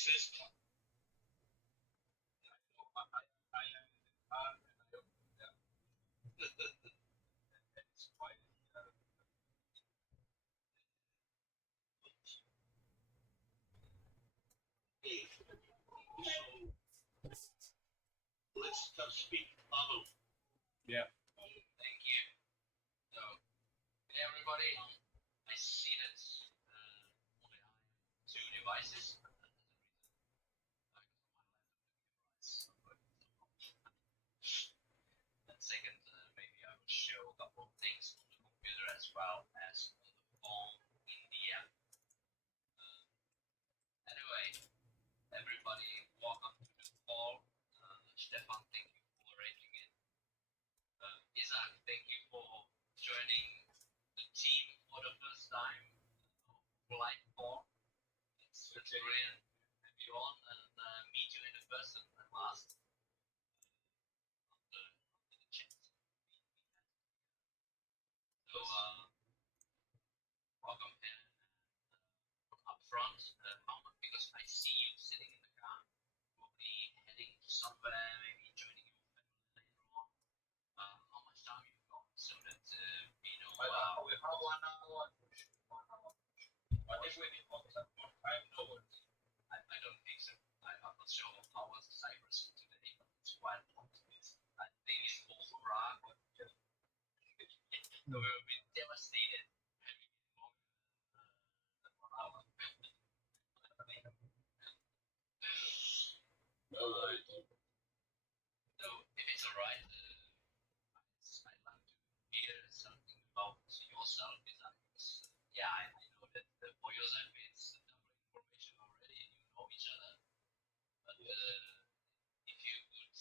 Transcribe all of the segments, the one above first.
resist. I am in the car and I open it up. It's quite. Let's speak level. Yeah. Thank you. So, hey everybody, I see that only I have two devices. And second, maybe I will show a couple of things on the computer as well as on the phone in the app. Anyway, everybody, welcome to the call. Stefan, thank you for arranging it. Isaak, thank you for joining the team for the first time. Blind call. It's brilliant to have you on and meet you in person at last. After the chat. So, welcome and up front, because I see you sitting in the car, probably heading to somewhere, maybe joining your family later on. How much time you've got so that we know. We have 1 hour. But if we need more time, no worries. I don't think so. I'm not sure how was Cyprus today, but it's quite hot. I think it's also Prague. We will be devastated having it longer than 1 hour. Alright. So, if it's alright, I'd like to hear something about yourself. Because, yeah, I know that for yourself it's double information already and you know each other. But if you could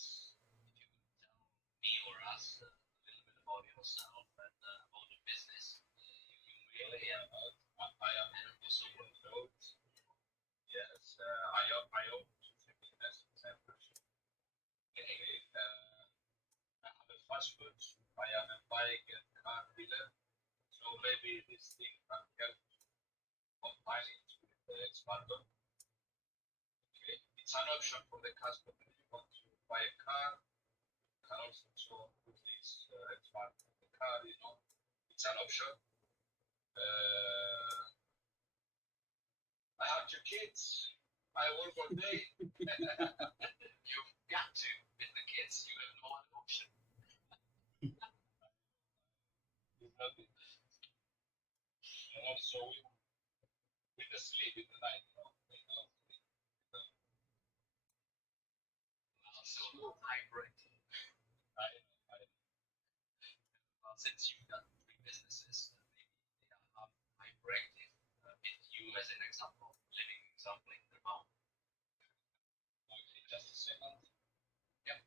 tell me or us a little bit about yourself and about the business you really have. I am And also yes, I own two businesses in Cyprus. Anyway, I have a fast food. I am a bike and car dealer. So maybe this thing can help combine it with Xmarton. Okay. It's an option for the customer. If you want to buy a car, you can also put this Xmarton in the car, it's an option. I have 2 kids. I work all day. you've got to with the kids. You have no other option. It's not it. And also with the sleep in the night, Also hybrid. Since you've got 3 businesses, maybe they are hyperactive. With you as an example, living example in the mount. Okay, just a second. Yep.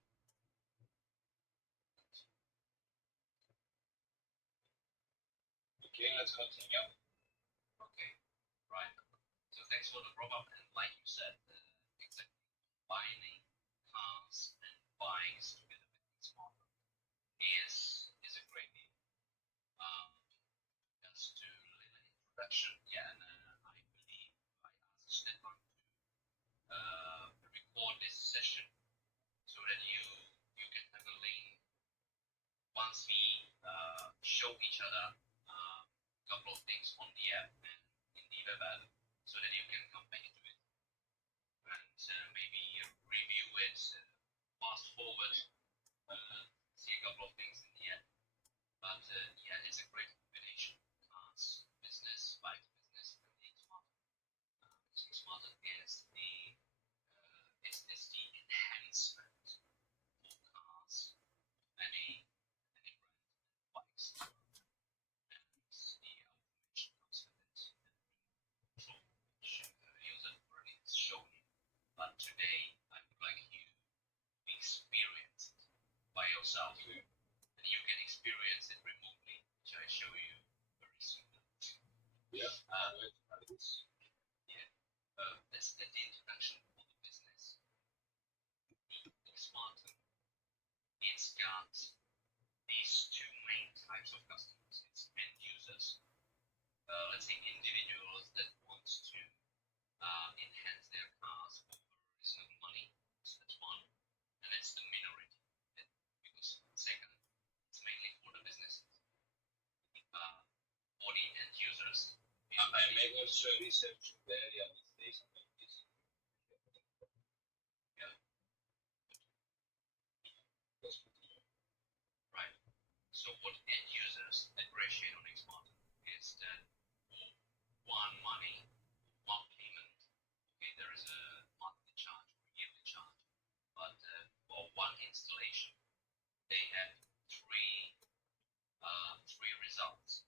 Okay, let's continue. Okay, right. So thanks for the prop up, and like you said, exactly combining cars and bikes together with Xmarton is a great deal. Just to little introduction, yeah, and I believe I asked Stefan to record this session so that you can have a link once we show each other a couple of things on the app and in the web app so that you can come back to it and maybe review it, fast forward, see a couple of things in the app. But yeah, it's a great combination. Cars business, bike business, and the Xmarton. Xmarton is the enhancement for cars, many brand bikes, and the automation comes with it, and control, which user already has shown you. But today, I would like you to experience it by yourself, and you can experience it remotely, which I show you very soon. Yeah. That's the introduction for the business. Xmarton, it's got these 2 main types of customers. It's end users, let's say individuals that want to enhance their cars also research the area these days about this. Yeah. Yes. Right. So what end users appreciate on Xmarton is that one money, one payment, okay, there is a monthly charge or yearly charge, but for one installation, they have three results.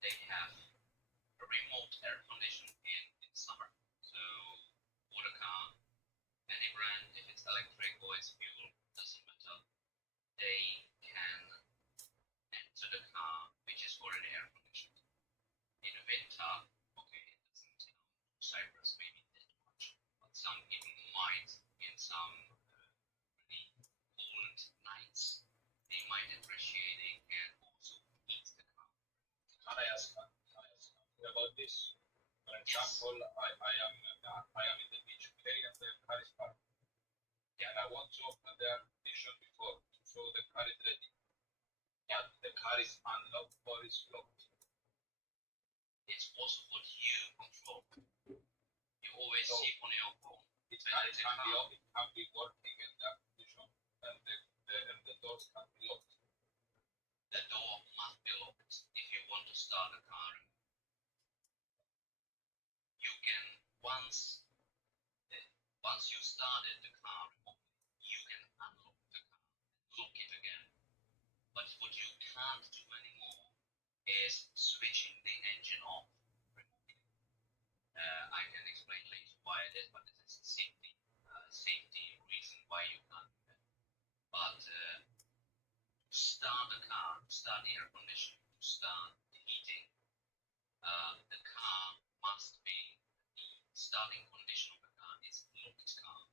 They have a remote air condition in summer. So for the car, any brand, if it's electric or it's fuel, doesn't matter. They can enter the car which is already air conditioned. In winter, okay, it doesn't Cyprus maybe that much, but some people might in some really cold nights, they might appreciate it and also heat the car. Can I ask something about this? For example, I am in the beach, okay, and the car is parked. Yeah. And I want to open the air condition before, so the car is ready. But the car is unlocked or is locked. It's also what you control. You always So, see on your phone. It can be working in the air condition, and the doors can be locked. The door must be locked if you want to start a car. You can once you started the car remotely, you can unlock the car, lock it again. But what you can't do anymore is switching the engine off remotely. I can explain later why it is, but it is a safety reason why you can't do that. But to start the car, to start the air conditioning, to start the heating, the car must be, the starting condition of the car is locked car.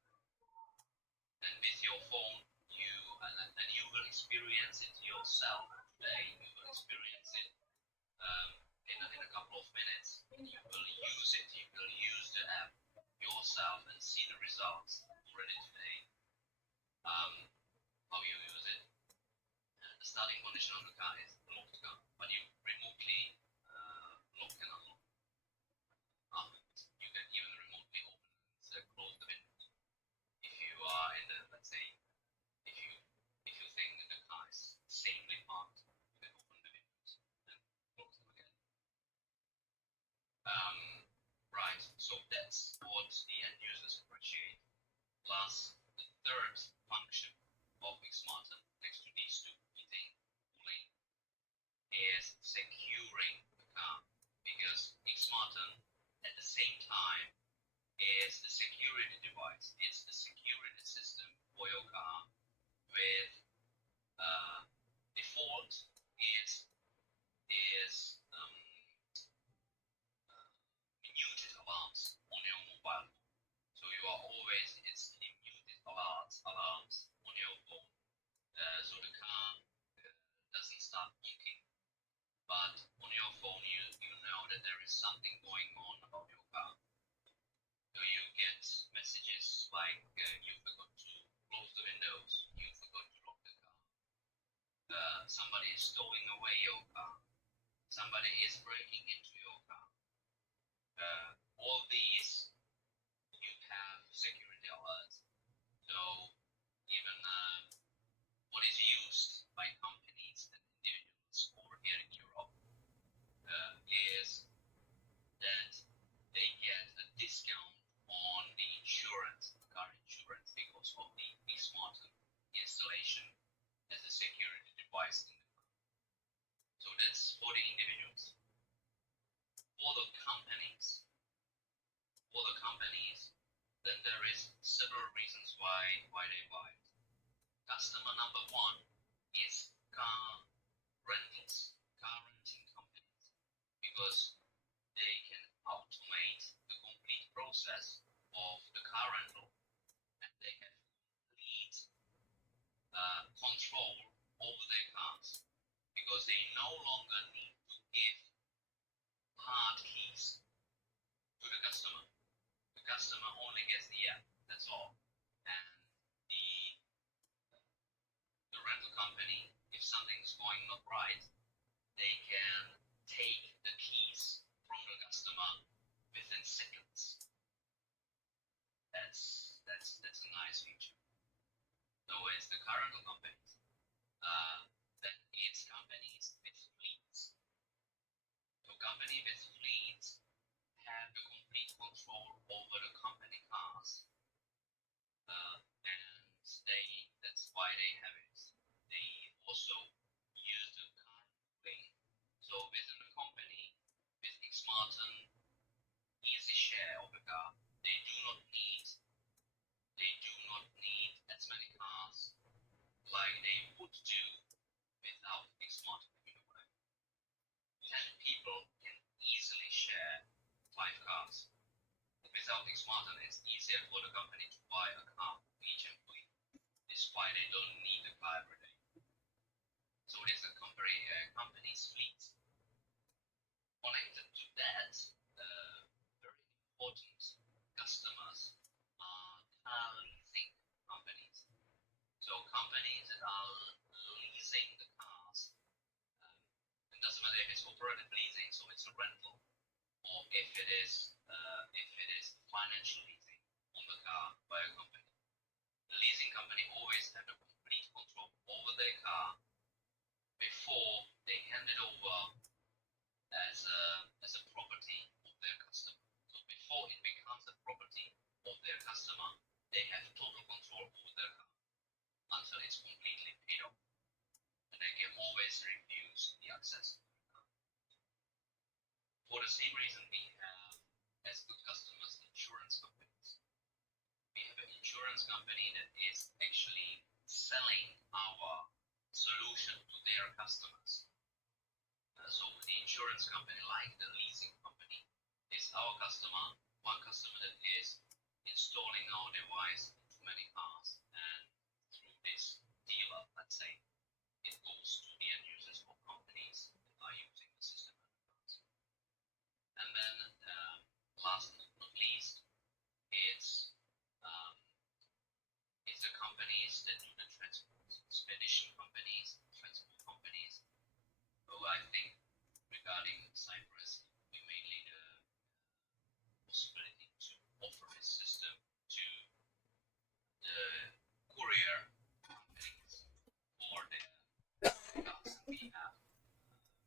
And with your phone, and you will experience it yourself today. You will experience it in a couple of minutes. You will use it. You will use the app yourself and see the results already today. How you use it. The starting condition of the car is locked car, but you remotely lock and unlock. You can even remotely open and close the windows. If you are in the, let's say, if you think that the car is safely parked, you can open the windows and close them again. Right, so that's what the end users appreciate. Plus, the third function of Xmarton, next to these two, heating, cooling, is securing the car. Because Xmarton, at the same time, is the security device. It's the security system for your car with default is muted alarms on your mobile. So you are always, it's the muted alarms on your phone. So the car doesn't start honking. But on your phone, you know that there is something going on about your car. So you get messages like you forgot to close the windows, you forgot to lock the car. Somebody is stowing away your car. Somebody is breaking into your car. All these, you have security alerts. So even what is used by companies and individuals over here in Europe is that they get a discount on the insurance, the car insurance, because of the Xmarton installation as a security device in the car. So that's for the individuals. For the companies, then there is several reasons why they buy it. Customer number one is car rentals, car renting companies, because they can automate the complete process of the car rental, and they have complete control over their cars, because they no longer need to give hard keys to the customer. The customer only gets the app, that's all. And the rental company, if something's going not right, they can take the keys from the customer within seconds. That's a nice feature. So it's the current companies. Then it's companies with fleets. So company with fleets have the complete control over the company cars. And that's why they have it. They also use the car lane. So within the company, with Xmarton, easy share of the car, they do not need as many cars like they would do without Xmarton. 10 people can easily share 5 cars. Without Xmarton, it's easier for the company to buy a car for each employee. That's why they don't need a car every day. So it's a company's fleet. Connected to that, very important customers are car leasing companies. So companies that are leasing the cars, it doesn't matter if it's operative leasing, so it's a rental, or if it is financial leasing on the car by a company. The leasing company always have the complete control over their car before they hand it over as a property of their customer. So before it becomes a property of their customer, they have total control over their car until it's completely paid off. And they can always refuse the access to the car. For the same reason, we have as good customers insurance companies. We have an insurance company that is actually selling our solution to their customers. So the insurance company, like the leasing company, is our customer, one customer that is installing our device into many cars, and through this dealer, let's say, it goes to the end users or companies that are using the system. And then last but not least, it's the companies that do the transport, expedition companies, transport companies. So I think regarding Cyprus, we mainly the possibility to offer this system to the courier companies or the cars. We have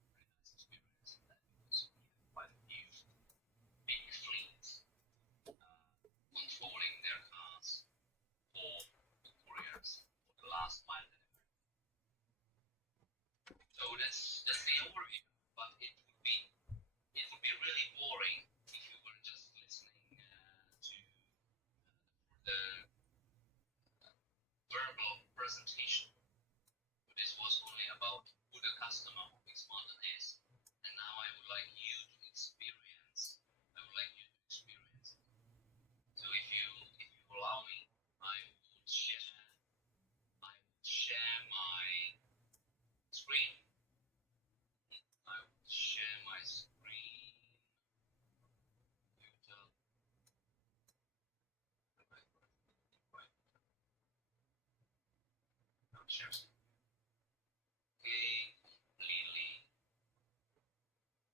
very nice experience in that because we have quite a few big fleets controlling their cars for the couriers for the last mile delivery. So that's the overview, but it would be really boring if you were just listening to the verbal presentation. This was only about who the customer of Xmarton is, and now I would like you to experience. So if you allow me, I would share my screen. Completely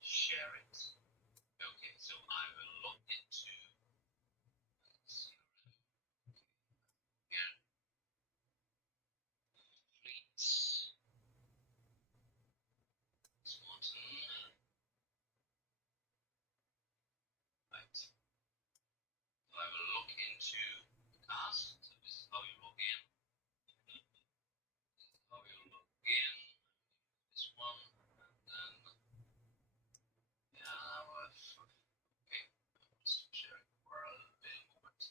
share it. Okay, so I will log into here, fleets, Xmarton, right. So I will log into the cars. So this is how you log in. This one, and then okay, I'm just sharing for a little moment.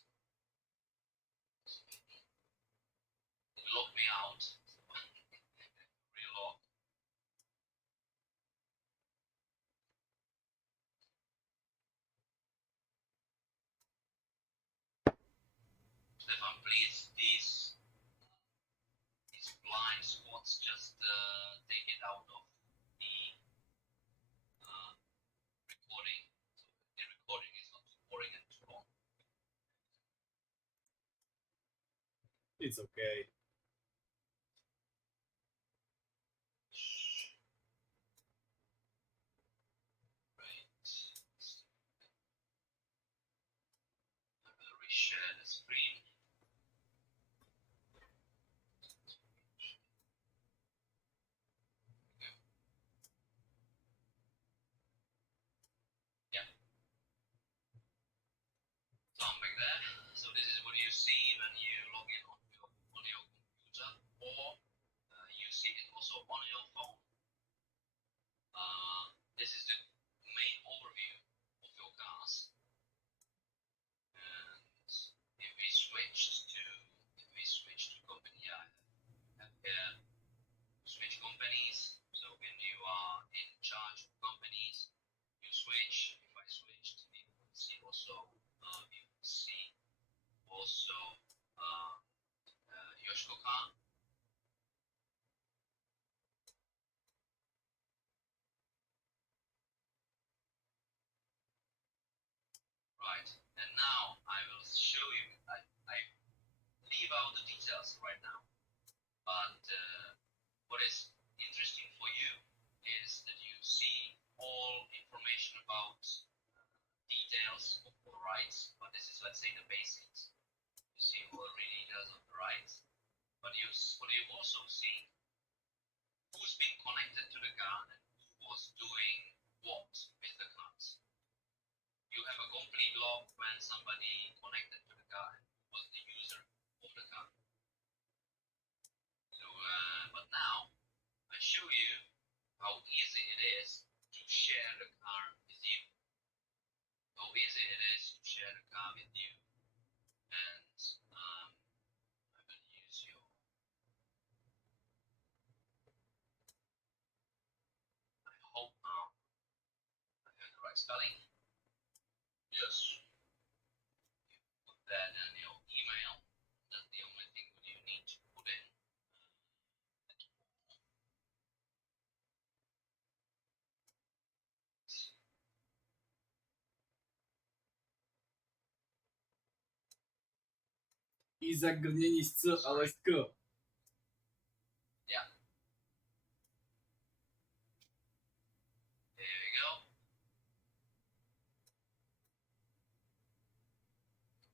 It logged me out, so relog. Stefan, please, these blind spots, just take it out of the recording. So the recording is not too boring and too long. It's okay. Right. share the screen. Yeah. So I'm back there. So this is what you see when you log in on your computer, or you see it also on your phone. This is the main overview of your cars. And if we switch to company, I have here switch companies. So when you are in charge of companies, you switch. If I switched, you will see also Yoshiko car. Right, and now I will show you. I leave out the details right now, but what is interesting for you is that you see all information about details of the rights, but this is, let's say, the basics. You see all the real details of the rights, but what you also see who's been connected to the car and who was doing what with the cars. You have a complete log when somebody connected to the car and was the user of the car. So, but now I show you how easy it is to share the car with you. How easy it is to share the car with you. And I will use your. I hope now I have the right spelling. Yes. You put that in your email. That's the only thing that you need to put in. Isaak grnienie z C, ale z K. Yeah. There we go.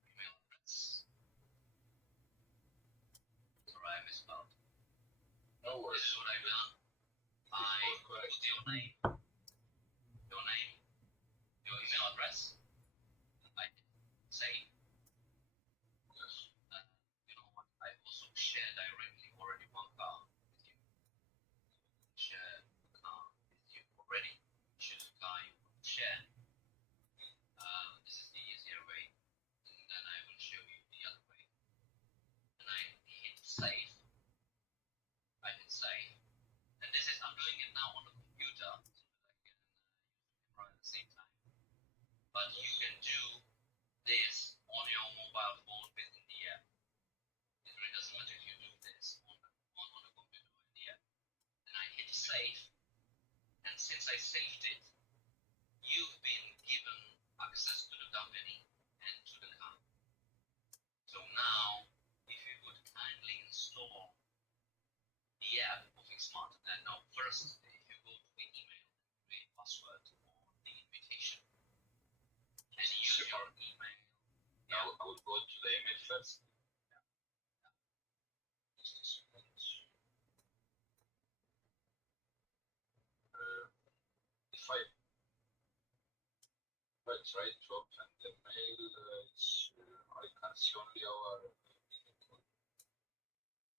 Email address. Sorry, I misspelled. No This worries. is what I've done. I put your name, your email address. I say, you know what? I also share directly already one car with you. Share a car with you already. Choose a car you want to share. This is the easier way, and then I will show you the other way. And I hit save. I hit save. And this is, I'm doing it now on the computer so that I can run at the same time. But you can do this on your mobile phone within the app. It really doesn't matter if you do this on the computer or in the app. And I hit save. And since I saved it, you've been given access to the company and to the car. So now, if you would kindly install the app of Xmarton, and now first, if you go to the email and create password or the invitation, and use your email. Now I will go to the email first. Just a second. If I try to open the mail, I can see only our.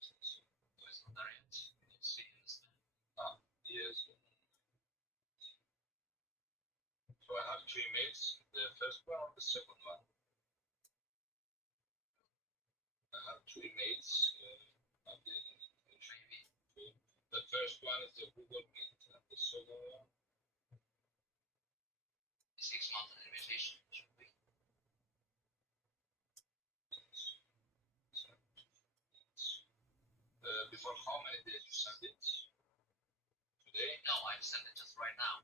It's not there yet. Can you see and understand? Yes. So I have two emails, the first one and the second one. I have two emails. And then Maybe. the first one is the Google Meet, and the second one. The 6-month invitation should be. Before how many days you send it? Today? No, I've sent it just right now.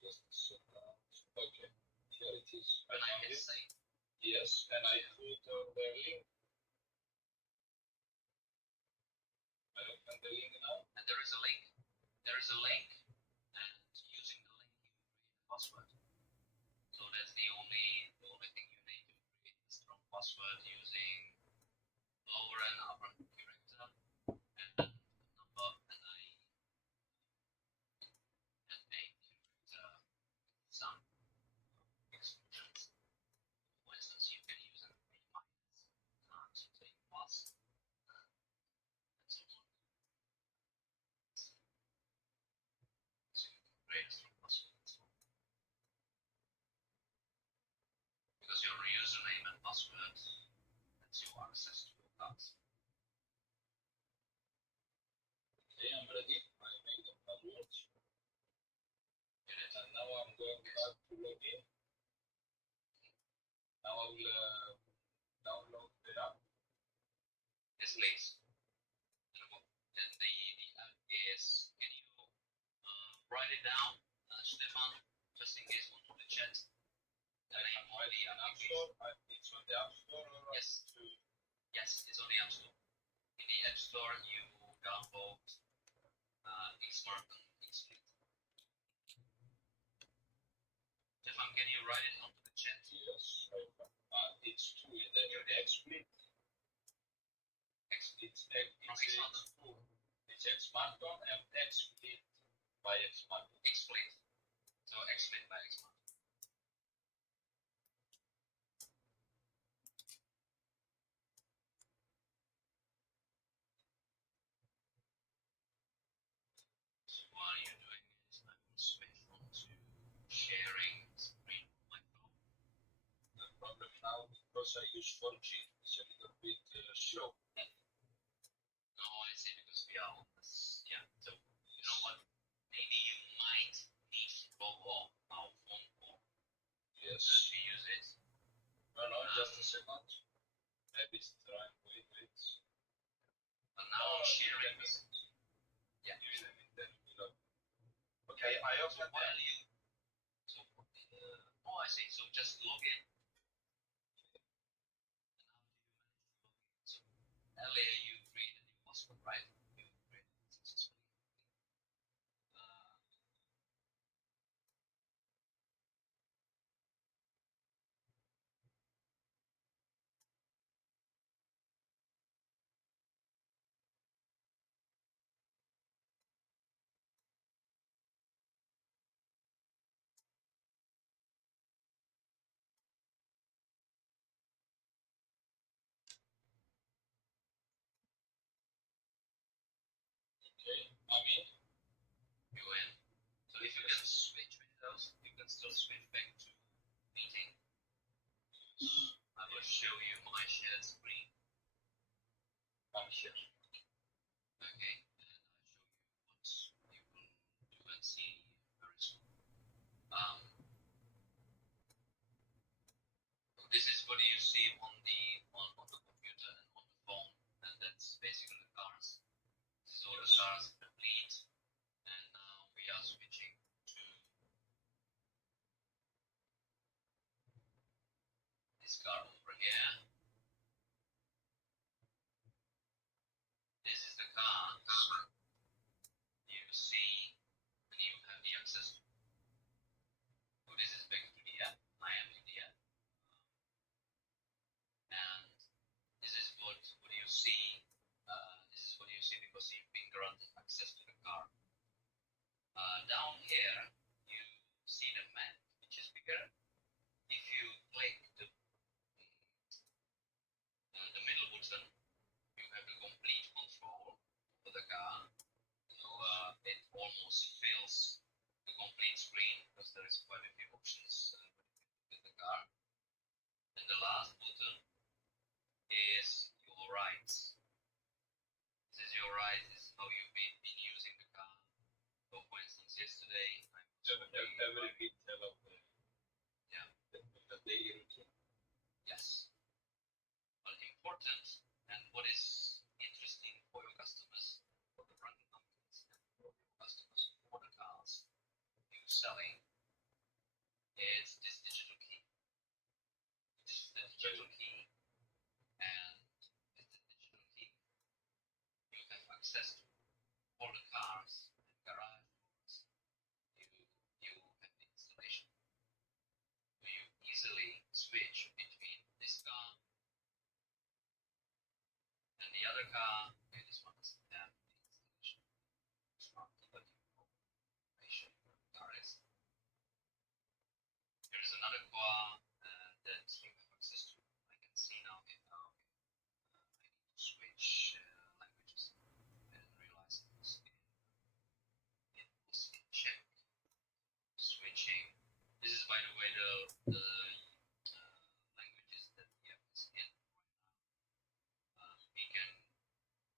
Just okay. Here it is. When I found hit it. save. Yes, and I put the link. I open the link now. And there is a link. There is a link, and using the link you create a password. So that's the only thing you need to create a strong password using lower and upper character and a number and a character, some exclusions. For instance, you can use an A minus, not a plus, and so on. So you can create a strong password as well. Because your username and password lets you access to your cards. Okay, I'm ready. I made the password. And now I'm going back to log in. Now I will download the app. Yes, please. And the app is, can you write it down, Stefan, just in case on the chat? The name of the App application. Store. It's on the App Store. Yes. Yes, it's on the App Store. In the App Store, you download Xmarton. Stefan, can you write it onto the chat? Yes. It's two in the XSplit. It's Xmarton. It's Xmarton and XSplit by Xmarton. XSplit. So XSplit by Xmarton. So while you're doing it, I will switch on to sharing screen on my phone. The problem now, because I use 4G, it's a little bit slow. No, I see, because we are on this. Yeah, so you know what? Maybe you might need to log off our phone call Yes. to use it. No, just a second. Maybe it's trying. Wait. But now I'm sharing this. Yeah. Give it a minute. Okay, I So opened while you. So, oh, I see. So just log in. And how do you manage to log in? So earlier you created a new password, right? You created it successfully. Okay, I'm in. You in. So if you can switch windows, you can still switch back to meeting. I will show you my shared screen. I'm here. Okay, and I show you what you will do and see very soon. This is what you see on the computer and on the phone, and that's basically the cars. This is all the cars complete, and now we are switching to this car over here. This is the car you see when you have the access to. So this is back to the app. I am in the app. And this is what you see. This is what you see because you've been granted access to the car. Down here, you see the map, which is bigger. If you click the middle button, you have the complete control over the car. So it almost fills the complete screen because there is quite a few options with the car. And the last button is your rights. This is your rights. This is how you've been using the car. So for instance, yesterday Every detail of the daily routine. yes. But important and what is interesting for your customers, for the rental companies, and for your customers, for the cars you're selling, is this digital key. This is the digital key, and with the digital key, you have access to all the cars and garage doors. You have the installation. So you easily switch between this car other car, okay, this one doesn't have the installation. Xmarton, but information car is. There is another car that you have access to. I can see now. Okay, now I need to switch languages. I didn't realize it was in Czech. Switching. This is, by the way, the languages that we have is in right now. We can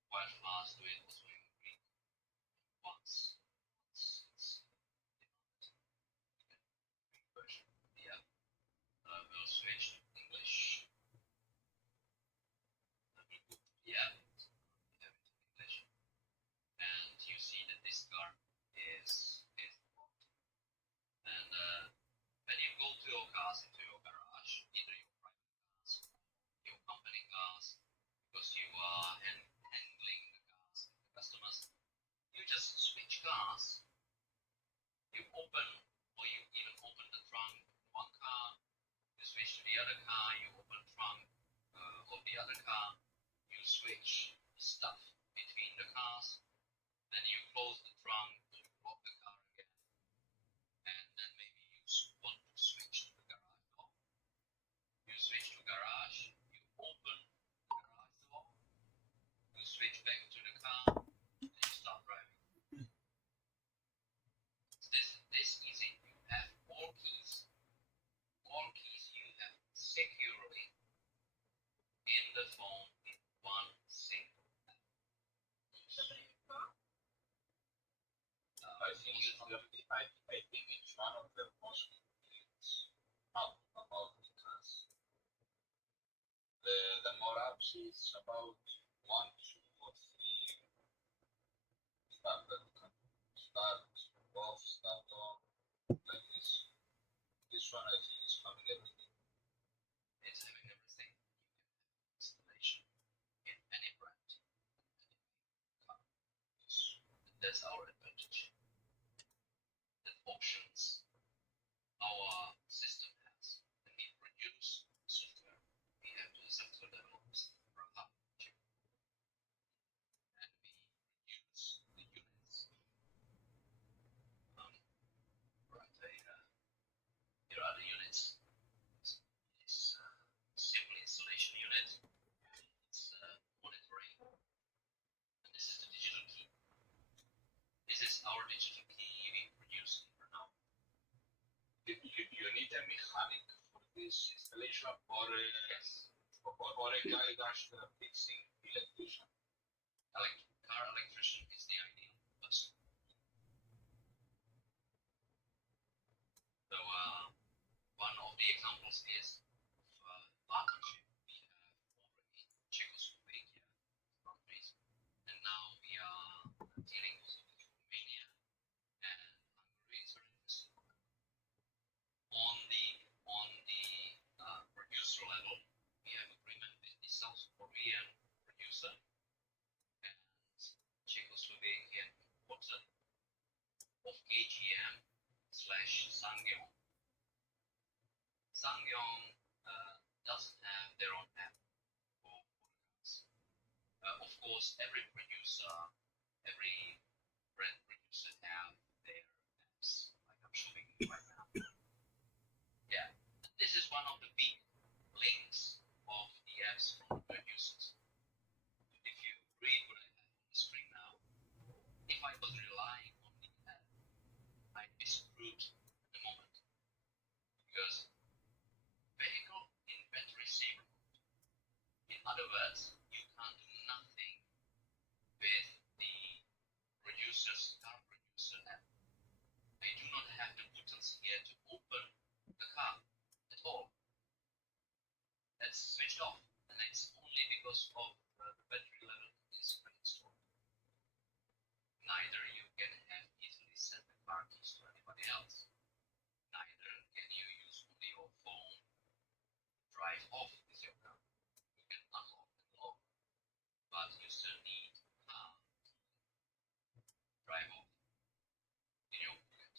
quite fast do it also in Greek once it's demanded. Greek version. Yeah. We'll switch to English. Reboot the app. We have it in English. And you see that this car is blocked. And when you go to your cars into your garage, either your private cars or your company cars, because you are handling the cars, the customers, you just switch cars. You open, or you even open the trunk in one car, you switch to the other car, you open trunk of the other car, you switch stuff between the cars, then you close the trunk to lock the car again, and then maybe you want to switch to the garage door. You switch to garage, you open the garage door, you switch back to the car, and you start driving. It's this easy. You have all keys you have securely in the phone in one single app. I think it's one of the most convenient app about the cars. The more apps is about 1, 2, or 3 stuff that you can start off, start on, like this. This one I think is having everything. It's having everything. You can have installation in any brand, any car. That's our advantage. The options our system has. When we produce software, we have the software developers from up to, and we produce the units. Right, here are the units. It's simple installation unit. It's monitoring, and this is the digital key. This is our digital key we produce for now. You need a mechanic for this installation or Yes. or a guy that's fixing electrician. Car electrician is the ideal person. So one of the examples is partnership. We have already Czechoslovakia countries, and now we are dealing also with Romania and Hungary is very interesting. On the producer level, we have agreement with the South Korean producer and Czechoslovakian importer of AGM/Sangyong. Sangyong doesn't have their own app for cars. Of course, every producer, every brand producer have their apps, like I'm showing you right now. Yeah, this is one of the big links of the apps from the producers. If you read what I have on the screen now, if I was relying on the app, I'd be screwed at the moment, because vehicle inventory saver mode. In other words, you can't do nothing with the car producer app. I do not have the buttons here to open the car at all. That's switched off, and it's only because of the battery level is pre-installed. Neither you can have easily send the car keys to anybody else. Neither can you use only your phone to drive off with your car. You can unlock and lock, but you still need a car to drive off in your pocket.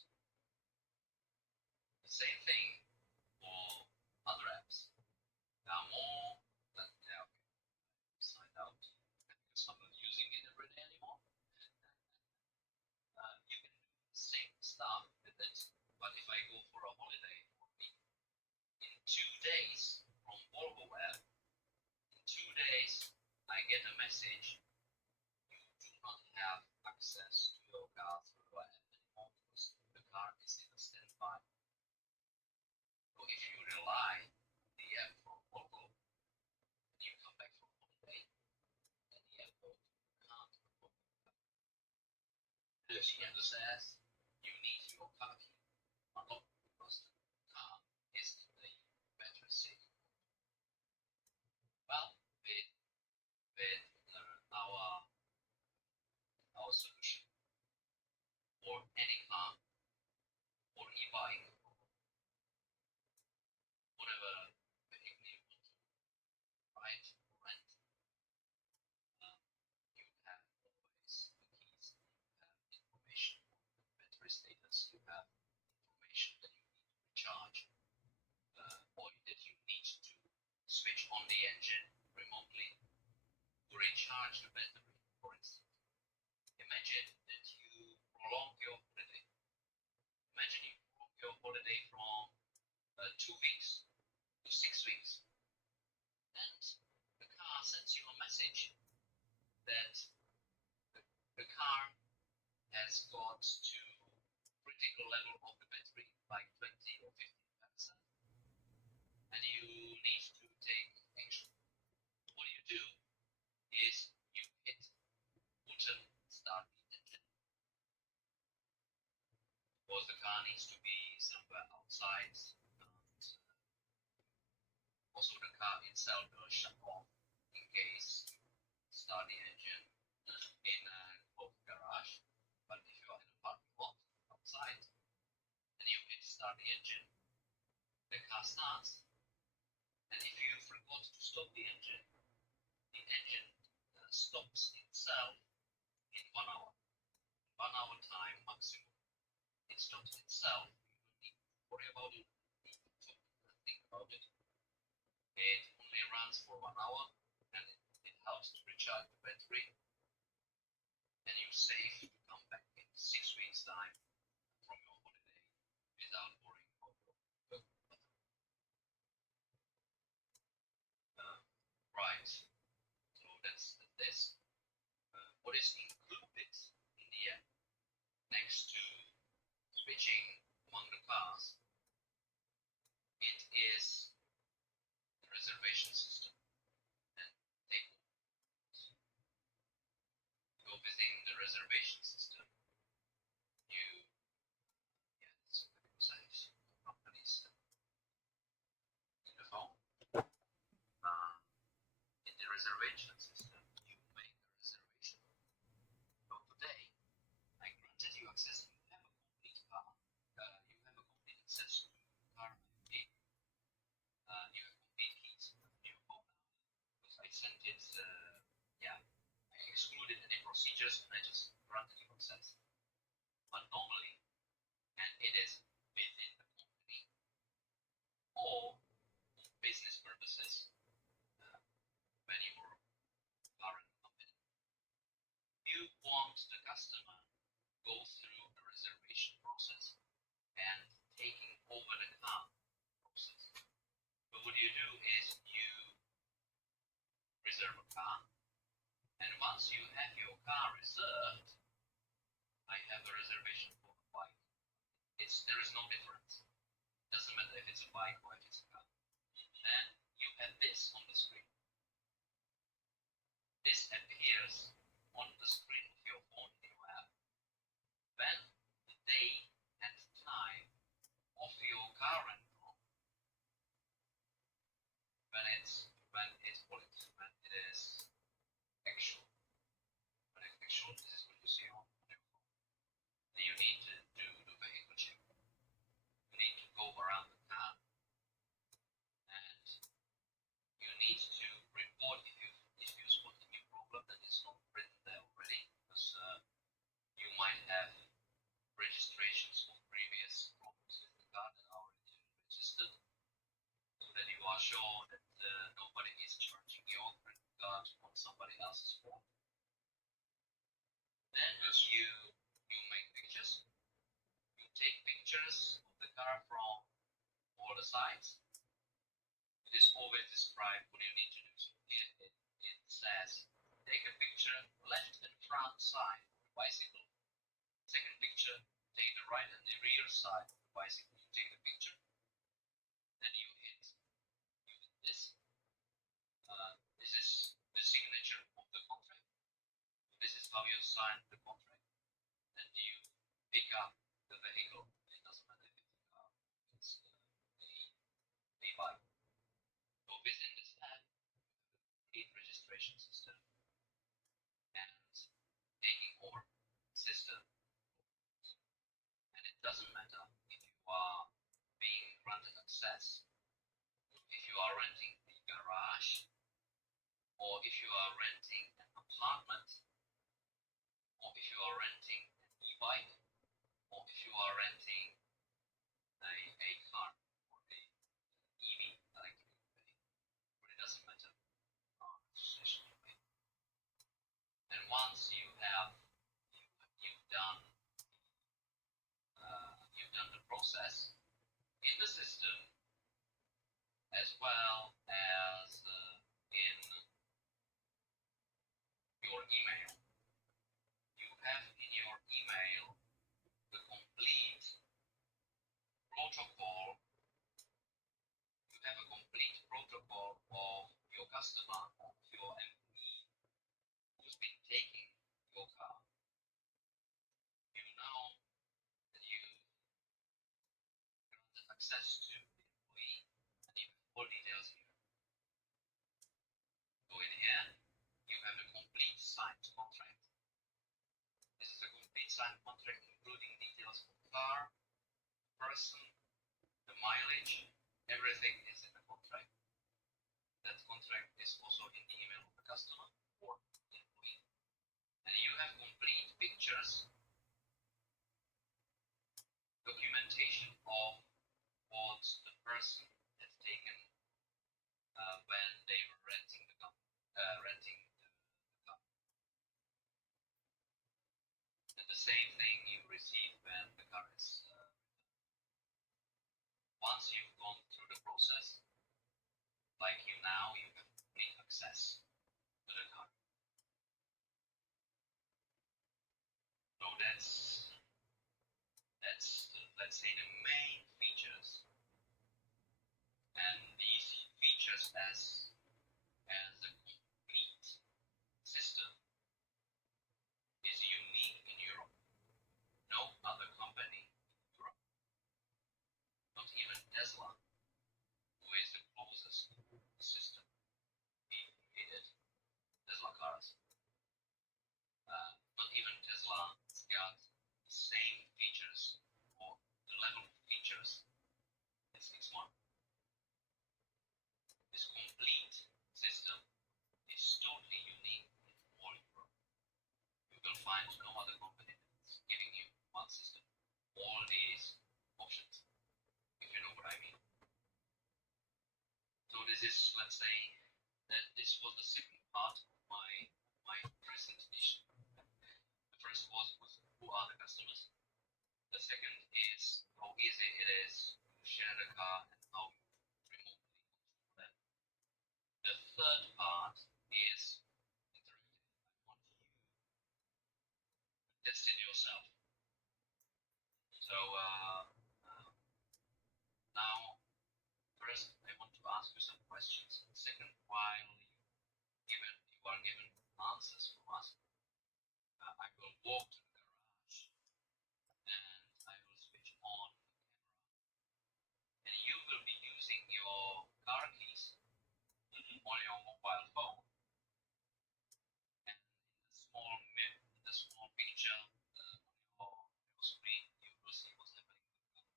The same get a message, you do not have access to your car through the app anymore because the car is in a standby. So if you rely on the app for Volvo, and you come back from holiday, and the airport can't unlock the car. And Yes, the app says you need your car key unlocked because the car is in the battery state. Well, with our solution for any car or e-bike, whatever vehicle you want to ride or rent, you have always the keys, you have information on the battery status, you have information that you need to recharge, or that you need to switch on the engine remotely to recharge the battery, for instance. Imagine that you prolong your holiday. Imagine you prolong your holiday from 2 weeks to 6 weeks, and the car sends you a message that the car has got to critical level of the battery, like 20 or 50%, and you need to take action. What you do is you hit button start the engine, because the car needs to be somewhere outside, and also the car itself will shut off in case you start the engine in a closed garage. But if you are in a parking lot outside and you hit start the engine, the car starts. And if you forgot to stop the engine stops itself in 1 hour. 1 hour time maximum. It stops itself. You don't need to worry about it. You don't need to think about it. It only runs for 1 hour, and it helps to recharge the battery. And you're safe to come back in 6 weeks' time from your holiday without worrying about your battery. Right. So that's this. What is included in the app next to switching among the cars? It is the reservation system and table. So within the reservation system, you get websites, companies in the phone. In the reservation system, you make a reservation. So today, I granted you access. You have a complete car. You have a complete access to the car ID. You have complete keys to your phone now. Because I sent it. I excluded any procedures and I just granted you access. But normally, and it is within the company or for business purposes, when you are current company, you want the customer go through the reservation process and taking over the car process. So what you do is you reserve a car, and once you have your car reserved, I have a reservation for a bike. There is no difference. Doesn't matter if it's a bike or if it's a car. Then you have this on the screen. This appears on the screen of your phone in your app when the day and time of your car rental, when it is actual. When it's actual, this is what you see on your phone. Then you need to do the vehicle check. You need to go around the car, and you need to report if you spot a new problem that is not written there already, because you might have registrations of previous problems with the car that are already registered, so that you are sure that nobody is charging your credit card on somebody else's phone. Then you make pictures. You take pictures of the car from all the sides. It is always described what you need to do. So here it says how you sign the contract, and you pick up the vehicle. It doesn't matter if it's a car, it's a bike. So within this app, the registration system and taking over system, and it doesn't matter if you are being granted access, if you are renting a garage, or if you are renting an apartment, or if you are renting an e-bike, or if you are renting a car or a EV electric vehicle, but it doesn't matter registration you pay. And once you've done the process in the system, as well as in your email, you have in your email the complete protocol. You have a complete protocol of your customer, of your employee who's been taking your car. You know that you granted access to the employee, and you have all details here. Go in here, you have a complete signed contract. This is a complete signed contract including details of the car, the person, the mileage, everything is in the contract. That contract is also in the email of the customer or the employee. And you have complete pictures, documentation of what the person had taken when they were renting the car. And the same thing you receive when the car is once you've gone through the process, like you now, you have complete access to the car. So that's let's say the main features. And these features as a complete system is unique in Europe. No other company in Europe, not even Tesla, who is the closest system being created, Tesla cars. Not even Tesla has got the same features or the level of features as Xmarton. This complete system is totally unique in all Europe. You will find no other company that's giving you one system, all these options, if you know what I mean. So this is, let's say, that this was the second part of my presentation. The first was who are the customers. The second is how easy it is to share the car and how remotely control them. The third part is interactive. I want you to test it yourself. So now, first I want to ask you some questions. Second, while you are given answers from us, I will walk to the garage and I will switch on the camera. And you will be using your car keys on your mobile phone. And in the small picture on your screen, you will see what's happening with the car.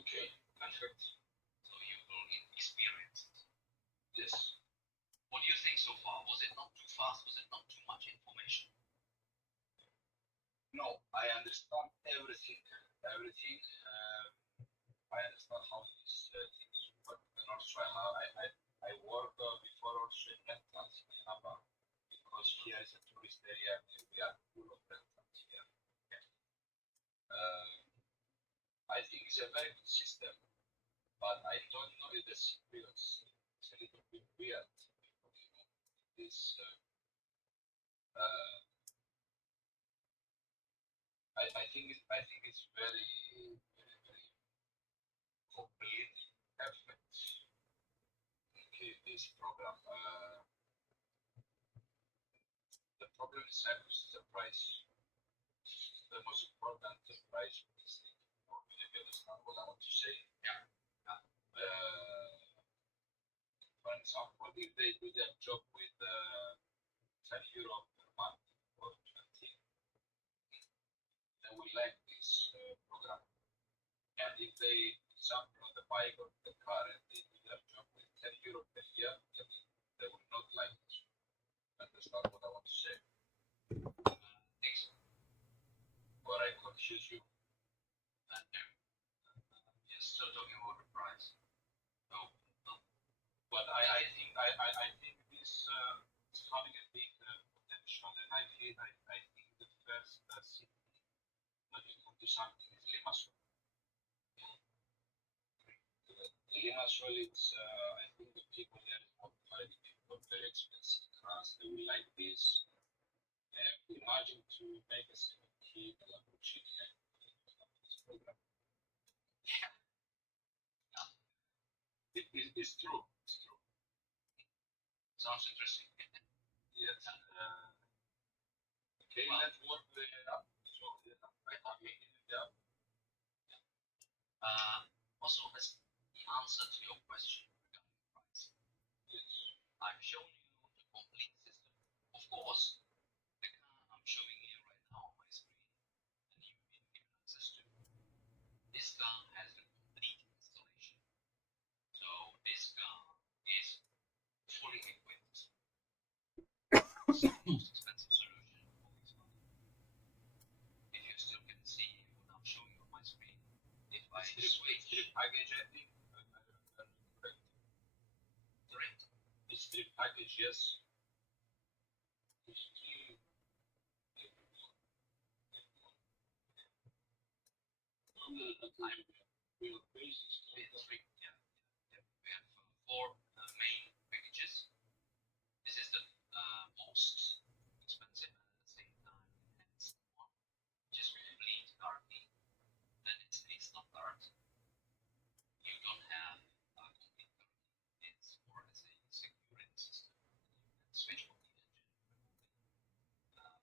Okay, perfect. So you will experience it. Yes. What do you think so far? Was it not too fast? Was it not too much information? No, I understand everything. Everything. I understand how these things work, and also I work before also in rentals in Japan, because here is a tourist area and we are full of rentals here. I think it's a very good system, but I don't know if the Cypriots, it's a little bit weird. You know, this I think it's very very complete perfect. Okay, this program. The problem in Cyprus is the price. The most important price of this thing. If you understand what I want to say. Yeah. For example, if they do their job with 10 euro per month or 20, they will like this program. And if they jump on the bike or the car and they do their job with 10 euro per year, they will not like it. Understand what I want to say? Thanks. Or I confuse you. You're still talking about the price. No. But I think this is having a big potential, and I think the first city that you can do something is Limassol. Limassol, it's I think the people there is not very people, very expensive cars. They will like this. Imagine to make a 70 Lamborghini and put it into this program. It's true. It's true. Sounds interesting. Yes. Okay, let's work the app. So I have made the app. Also, as the answer to your question regarding price, Yes. I've shown you the complete system. Of course, the car I'm showing you right now on my screen, and you've been given access to, this car has the complete installation. So this car is fully equipped. It's the most expensive solution for this car. If you still can see what I'm showing you on my screen, if I switch Package, I think. Sorry? It's the package, yes. It's real basic stuff. It's three. Yeah. We have four main packages. This is the most expensive and at the same time enhanced one, which is complete RP. Then it's a standard. You don't have a complete RP. It's more as a security system. You can switch on the engine remotely,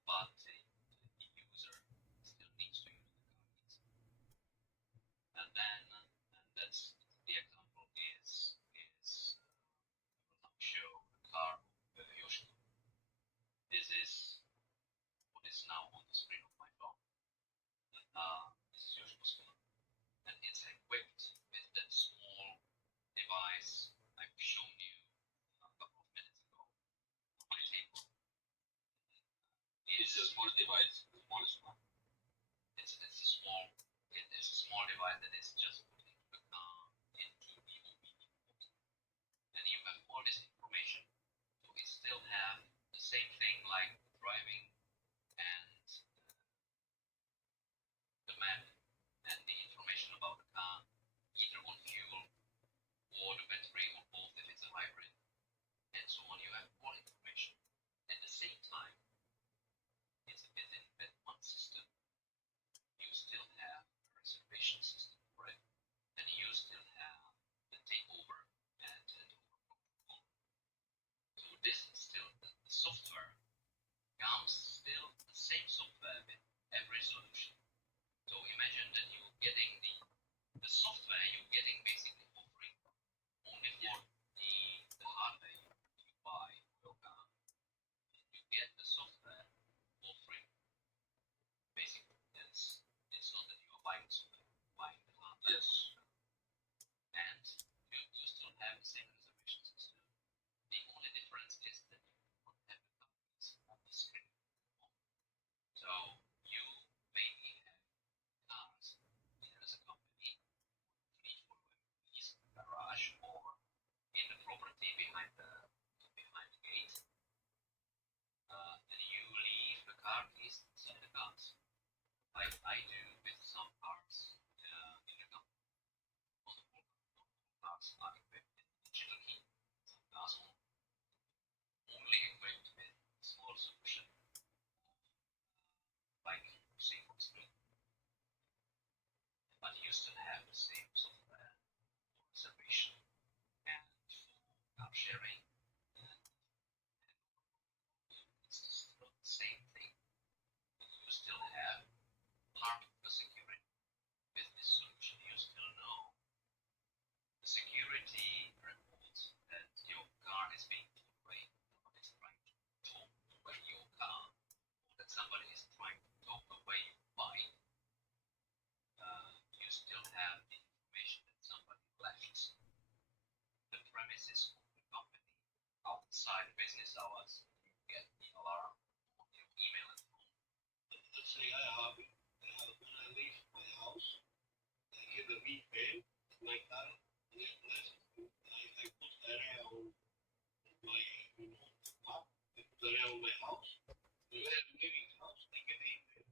but the user still needs to use the car keys. And that's the example is I will now show the car of Yoshiko. This is what is now on the screen of my phone. This is Yoshiko's phone, and it's equipped with that small device I've shown you a couple of minutes ago on my table. It's a small device, the smallest one. It's a small device that is just put into the car into the OBD mode. And you have all this information. So we still have the same thing like driving and the map and the information about the car, either on fuel or the battery or both if it's a hybrid, and so on. You have all information. At the same time, it's within that one system. You still have a reservation system for it, and you still have the takeover and handover protocol. So this is still the software comes still the same software with every solution. So imagine that you're getting the software you're getting basically for free, only for the hardware you buy for your car. You get the software for free. Basically, it's not that you are buying software, you're buying the hardware. Yes. And you still have the same reservation system. The only difference is that you don't have the numbers on the screen. So you maybe have cars either as a company, 3-4 employees, garage, or inside business hours, you get the alarm on your email and phone. Let's say I have it. When I leave my house, I get an email at my car, and I put area on my map. I put area on my house. And when I'm leaving the house, I get an email.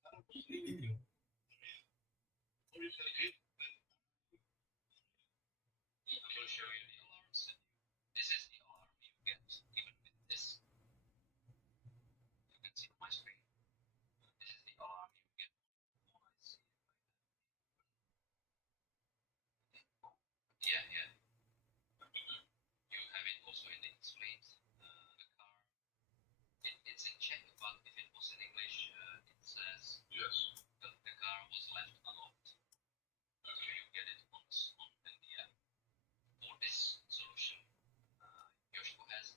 I was leaving your area. Or you can get when I will show you the alarms. This is the alarm you get even with this. You can see on my screen. This is the alarm you get on I see. Yeah, yeah. You have it also in the displays. The car. It's in Czech, but if it was in English, it says Yes. the car was left unlocked. So you get it on the app. For this solution, Yoshiko has,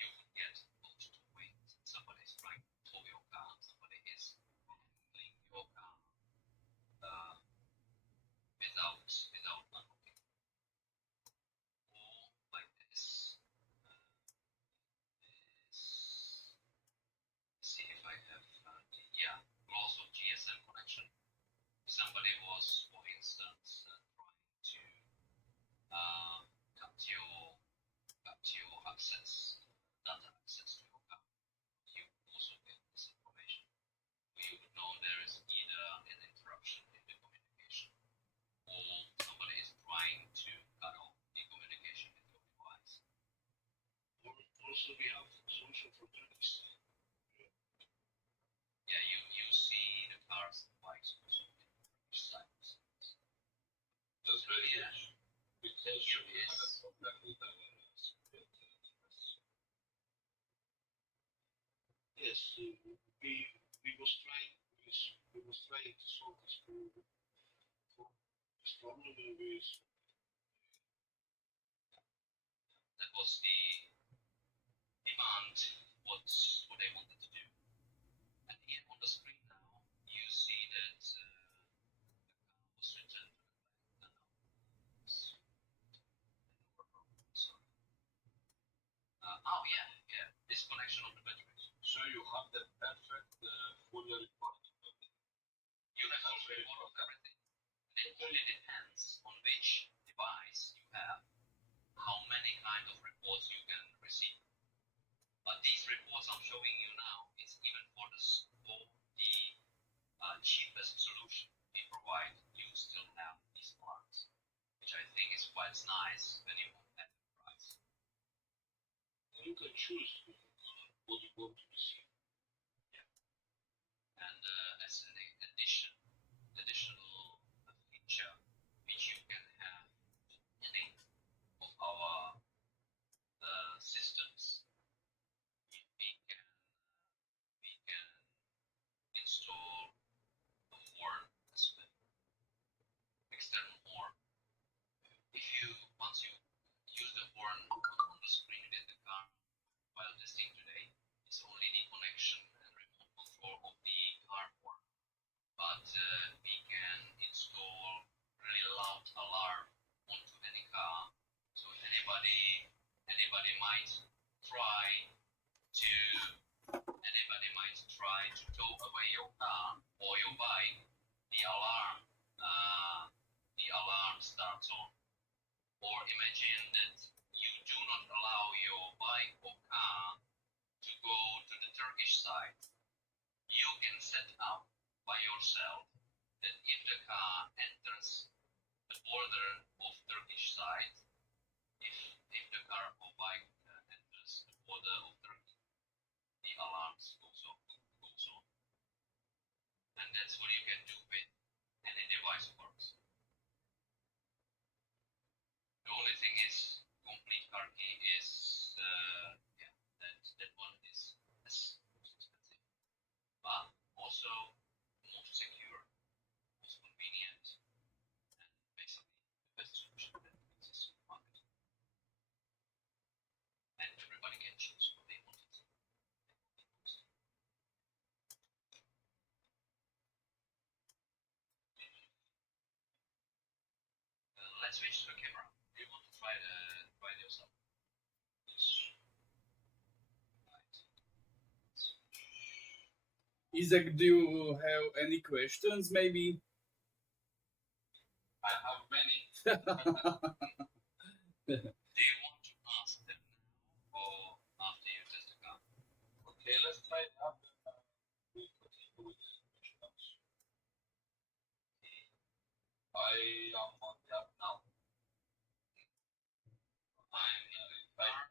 you would get those two ways. Somebody is trying to tow your car, somebody is handling your car without unlocking. Or like this. See if I have yeah, also GSM connection. Somebody was, for instance, trying to cut your access, data access to your car. You also get this information. You would know there is either an interruption in the communication, or somebody is trying to cut off the communication with your device. also we have solution for Turkish. Yeah, you see the cars and bikes also in Cyprus. That's very Yeah. good. Because Here we had a is- problem with our Yes, we was trying to solve this problem. This problem with That was the demand, what they wanted to do. And here on the screen now, you see that the car was returned to the plant and now it's no problem. So, oh yeah, disconnection of the batteries. So you have the perfect full report. You have full report of everything. And it only depends on which device you have, how many kind of reports you can receive. But these reports I'm showing you now is even for the cheapest solution we provide. You still have these parts, which I think is quite nice when you want that price. you can choose what you want to receive. And as an additional feature which you can have in any of our systems, we can install a horn as well, external horn. If you once you use the horn on the screen in the car while testing today, it's only the connection and remote control of the car horn. But we can install really loud alarm onto any car, so anybody might try to tow away your car or your bike, the alarm starts on. Or imagine that you do not allow your bike or car to go to the Turkish side. You can set up by yourself that if the car enters the border of Turkish side, if the car or bike enters the border of Turkey, the alarms goes on. And that's what you can do with any device works. The only thing is complete car key is that one is most expensive, but also most secure, most convenient, and basically the best solution that exists in the market. And everybody can choose what they want. Let's switch to the camera. Do you want to try it yourself? Yes. Isaac, do you have any questions maybe? I have many. Do you want to ask them now or after you test the car? Okay, let's try it after we continue with the questions. I am on the app now. I'm in the I, car.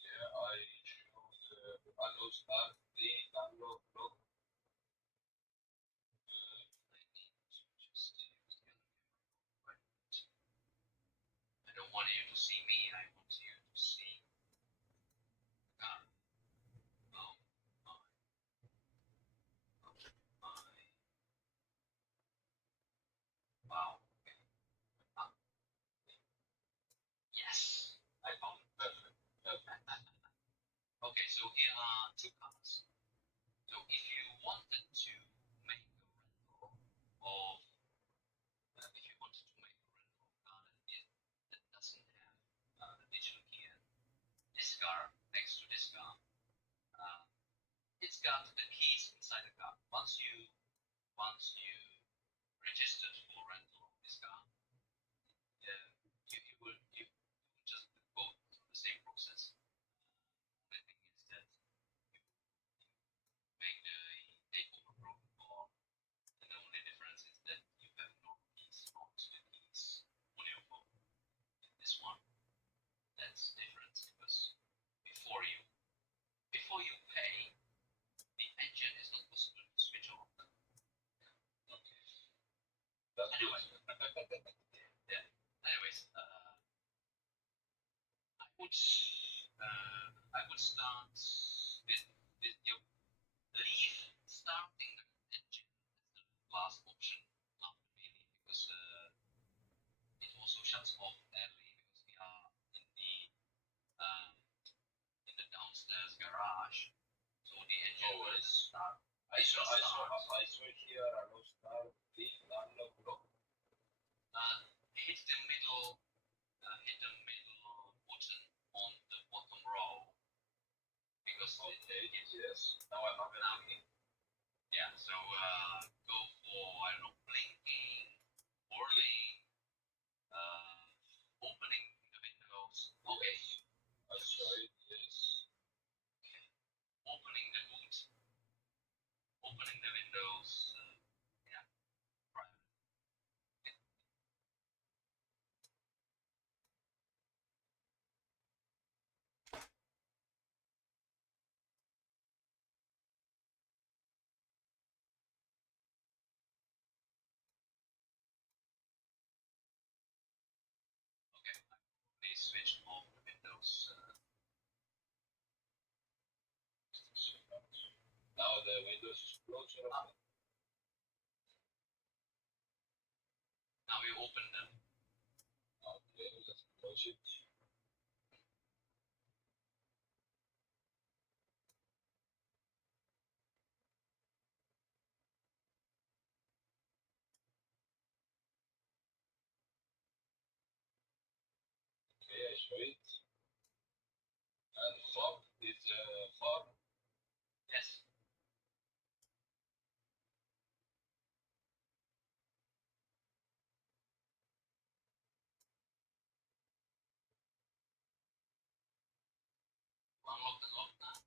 yeah, I choose allow start, clean, download, log. I need to just use the other camera. I don't want you to see me, I want you to see the car. Oh my. Oh my. Wow. Ah. Yes, I found it. Perfect. Okay, so here are two cars. So if you wanted to make a rental of, if you wanted to make a rental of car that doesn't have the digital key, this car next to this car, it's got the keys inside the car. Once you registered for rental of this car, you will just go through the same process. The thing is that you make the takeover protocol, and the only difference is that you have no keys, not the keys on your phone. This one, that's different because before you pay, the engine is not possible to switch on. Okay. That's Anyway. good. Yeah. Anyways, I would start with your leave starting the engine as the last option after really because it also shuts off early because we are um, in the downstairs garage, so the engine will start. I saw here allow start, clean, download, log. Hit the middle button on the bottom row because Okay, yes. Now I have it on here. yeah. So go for I don't know blinking, whirling, opening the windows. Okay. I saw it, yes. Opening the boot, opening the windows. Yeah. Right. Okay. I switched off the windows. Now the windows is closer. Now you open them. Okay, let's close it. Okay, I saw it. And fog is fog. Yes. Unlock the lock now.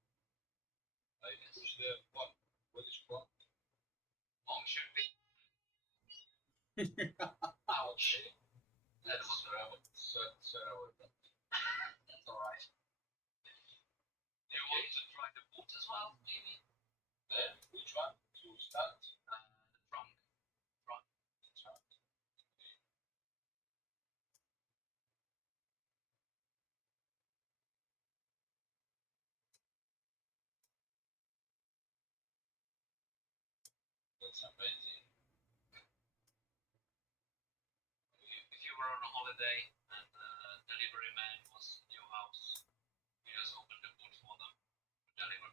I push the fog. What is fog? Should be. Ouch. That was terrible. That's alright. Do you want to try the boot as well, maybe? Which one? To start? The trunk. Start. That's amazing. If you were on a holiday and the delivery man was in your house, you just open the boot for them to deliver.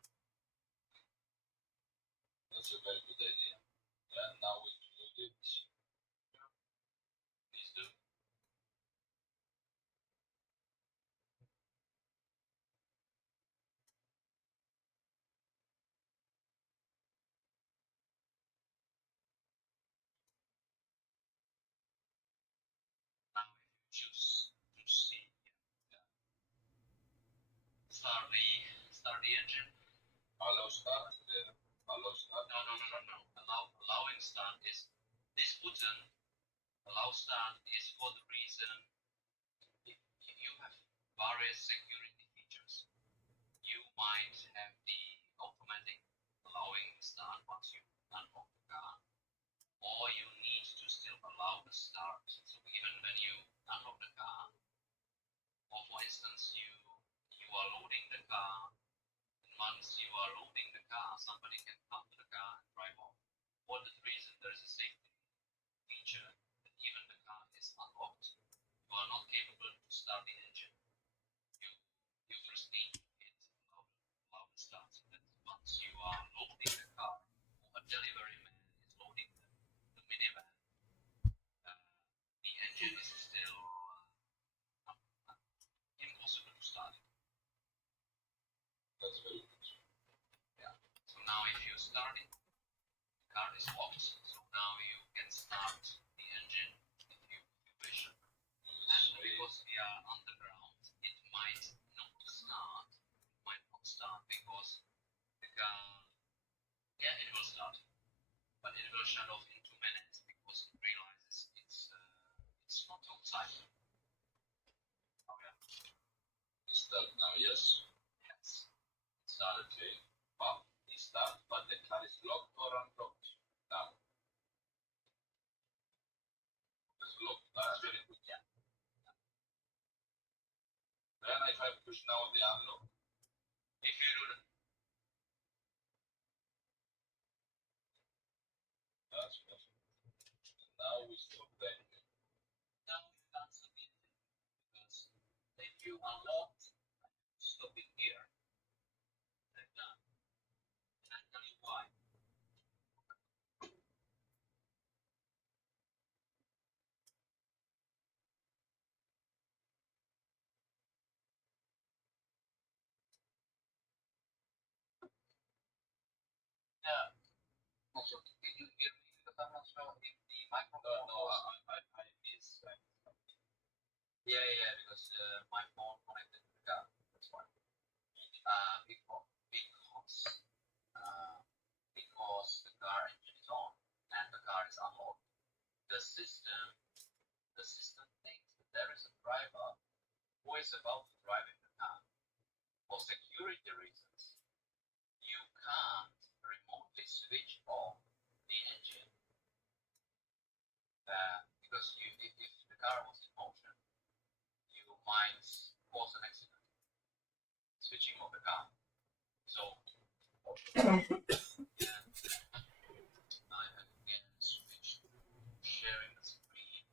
That's a very good idea. And now we include it. Please do. start the engine. Allow start. Allow start. No. Allowing start is this button. Allow start is for the reason you have various security features. You might have the automatic allowing start once you unlock the car, or you need to still allow the start. So even when you unlock the car, or for instance you are loading the car, and once you are loading the car, somebody can come to the car and drive off. For that reason, there is a safety feature that even the car is unlocked, you are not capable to start the engine. You first need to hit allow the start. So that once you are loading the car, or a delivery man is loading the minivan, the engine is still impossible to start. That's very good. Yeah. So now if you start it, the car is locked. So now you can start the engine if you wish. And because we are underground, it might not start. It might not start because the car, yeah, it will start, but it will shut off in 2 minutes because it realizes it's not outside. Oh yeah. Start now, yes. Yes. Start. Okay. Wow. It start, but the car is locked or unlocked now. It's locked. That's very good. Yeah. Then if I push now the unlock, If you do that, that's perfect. Now we stop the engine. now you can't stop the engine because if you unlock, stop it here. Like that. And I tell you why. Yeah. Also, did you hear me? Because I'm not sure if the microphone was... I miss. Yeah, because my phone connected to the car. That's why. Because the car engine is on and the car is unlocked. The system thinks that there is a driver who is about to drive in the car. For security reasons, you can't remotely switch off the engine because if the car was in motion, you might cause an accident switching off the car. So, yeah, I again switch to sharing the screen,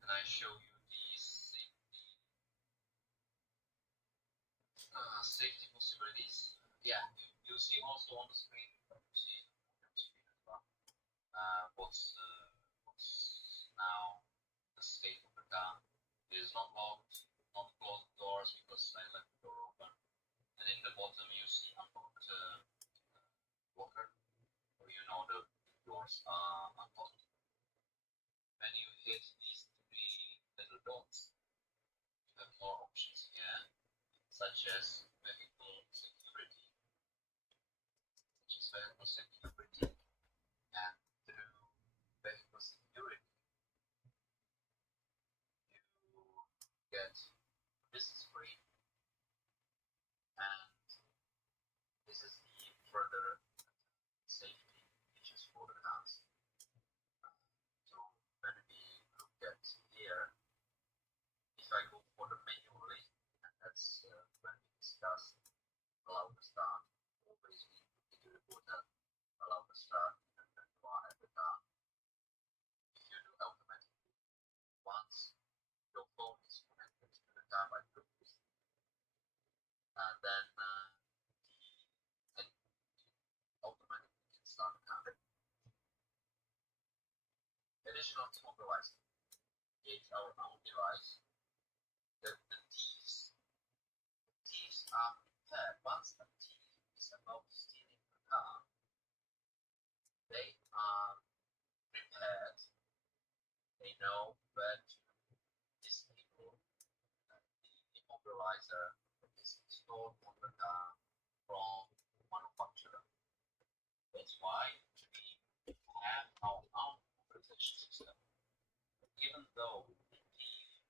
and I show you the safety possibilities. Yeah, you see also on the screen. You see on the screen as well. What's now the state of the car? It is not locked, not closed doors because I left the door open. And in the bottom you see unlocked locker, where you know the doors are unlocked. When you hit these 3 little dots, you have more options here, such as vehicle security, and through vehicle security, you get this screen, and this is the further safety features for the cars. So when we look at here, if I go for the manually, and that's when we discuss allow the start, always we need to report that allow the start, and then you are at the car. If you do automatically, once your phone is connected to the car by Bluetooth, and then automatically can start the car. Additional Immobilized is our own device. The thieves are prepared. Once a thief is about stealing the car, they are prepared. They know where to disable the immobilizer from distance. installed on the car from manufacturer. That's why we have our own immobilization system. Even though the thief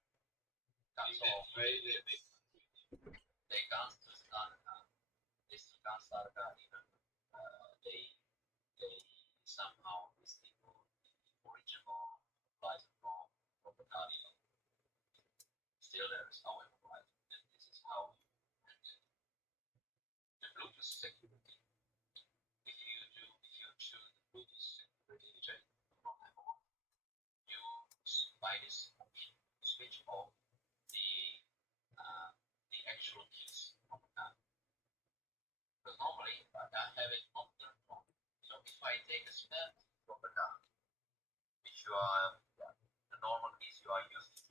comes off, they can't start a car. They still can't start a car even they somehow distinguish the original license from the car dealer. Still there is how immobilized, and this is how you handle the Bluetooth security. If you choose the Bluetooth security, which I do not have on, you by this option switch off the actual keys of the car. Because normally I have it on turned on. So if I take a spare from the car, which you are the normal keys you are used to,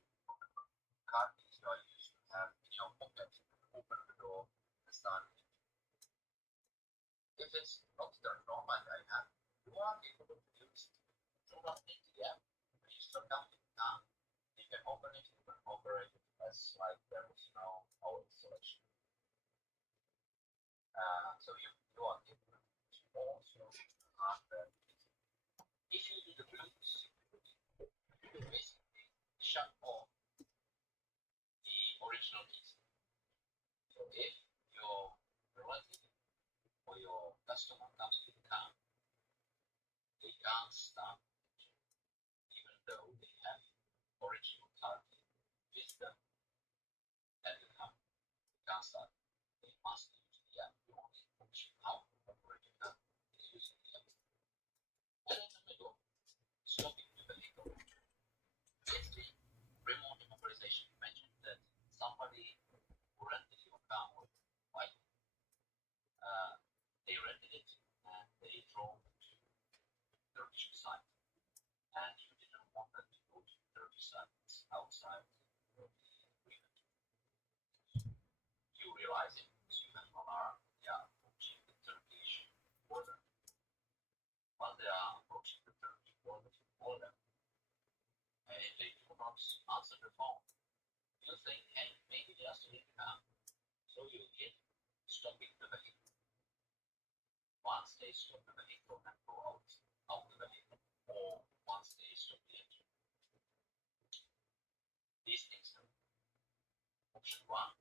car keys you are used to have in your pocket, open the door and start it. If it's not turned on like I have, you are able to use it. So not into the app. When you start down the car, you can open it, you can operate it as like there is no power installation. So you are able to also hardware. If you do the Bluetooth, you basically shut off the original keys. So if your relative or your customer comes to the car, they can't start even though they have original car key with them at the car. They can't start. They must use the app. The only option how to operate the car is using the app. And in the middle, stopping the vehicle. It's the remote immobilization. You mentioned that somebody who rented your car with white, they rented it and they drove to the Turkish side. And you didn't want them to go to the Turkish side outside the agreement. You realize it because you have an alarm. They are approaching the Turkish border. While they are approaching the Turkish border, and they do not answer the phone, you think, hey, maybe they are still in the car. So you hit stopping the vehicle. Once they stop the vehicle and go out the vehicle, or once they stop the engine. These things are option one.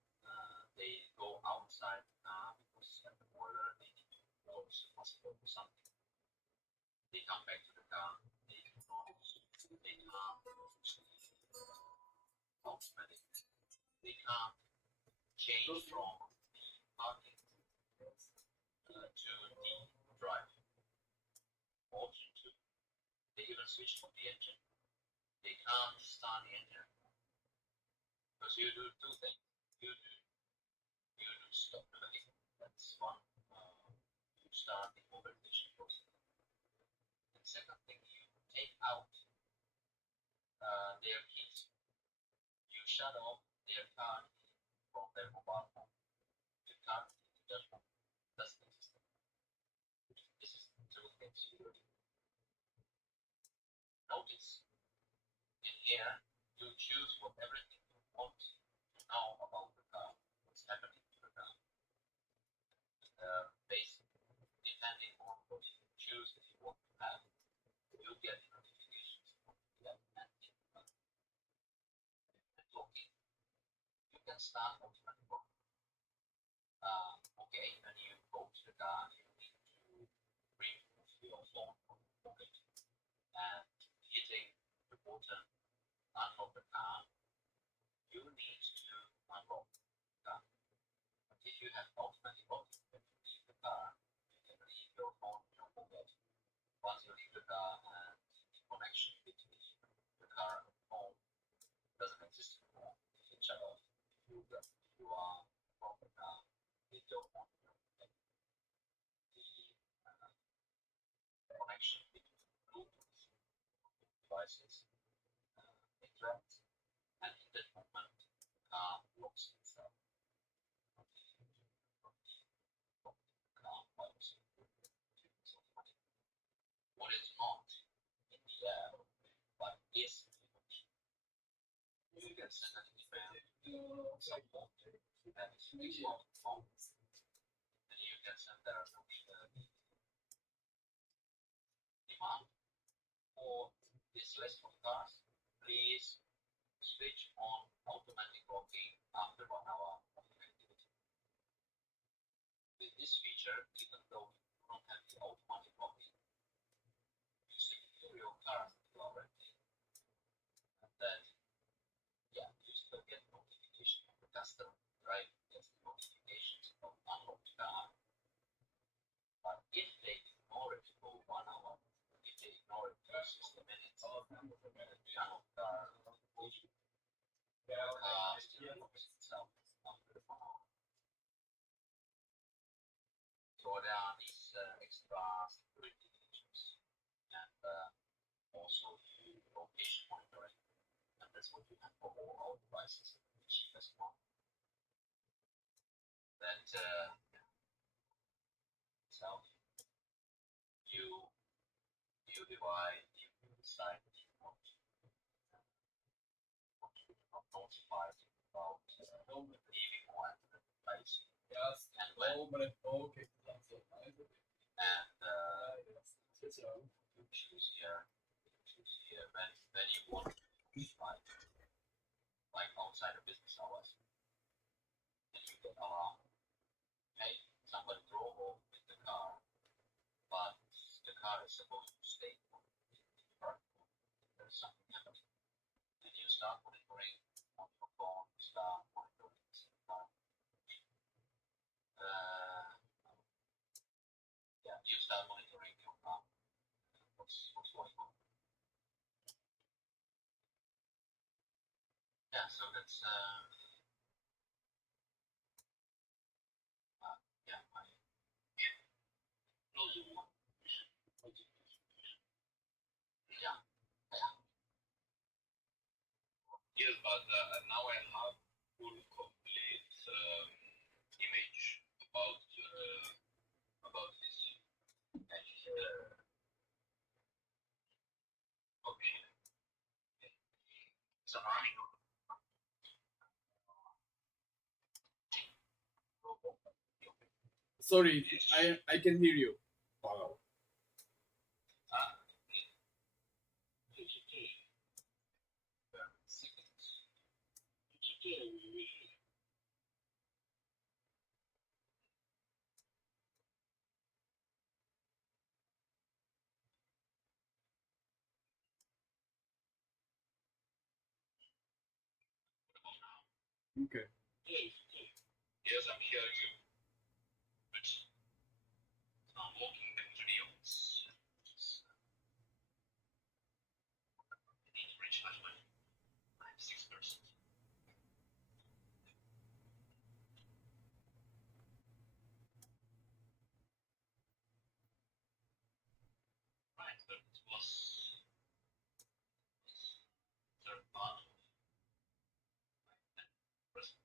They go outside the car because at the border they need to close the possible or something. They come back to the car, they do not, they can't automatic. They can't change from the parking to the drive. Option two, they even switch from the engine. They can't start the engine because you do two things. You do stop the vehicle. That's one. You start the mobilization process. And second thing, you take out their keys. You shut off their car from their mobile phone. The car doesn't exist. This is two things you do. Notice in here you choose what everything you want to know about the car, what's happening to the car. Basically, depending on what you choose, if you want to have, you get notifications from the app and login. You can start automatic login. Okay, when you go to the car, you need to remove your phone from the pocket and hitting the button unlock the car. You need to unlock the car. But if you have automatic locking, when you leave the car, you can leave your phone in your pocket. Once you leave the car and the connection between the car and the phone doesn't exist anymore, you can shut off. If you are from the car with your phone in your pocket, the connection between Bluetooth devices interrupts, and in that moment, the car locks itself. What is not in the air, but is you can send an email to someone and if you want phone, and you can send there the demand for this list of cars. Please switch on automatic locking after 1 hour of activity. With this feature, even though you don't have the automatic locking, you secure your car that you are renting, and then you still get notification of the customer, right? Gets the notifications of unlocked car. But if they ignore it for 1 hour, if they ignore it for 60 minutes, the unlocked car notification, the car still locks itself after 1 hour. So there are these extra security features, and also the location monitoring, and that's what you have for all our devices, the cheapest one. That itself, you divide, you decide if you want to not notify about leaving or entering the place, Yes. and when, Okay. and you choose here when you want to notify, like outside of business hours, and you get alarm. Hey, somebody drove off with the car, but the car is supposed to stay in the park. There's something happening. And you start monitoring on your phone, start monitoring the car. You start monitoring your car. What's going on? Yeah, so that's Yes, but now I have full complete image about this. Okay. it's a running Sorry, I can hear you. Wow. Okay. Yes, I'm hearing you. But I'm walking back to the office. I need to reach my money. I'm 6%. Right, but it was third part of my present.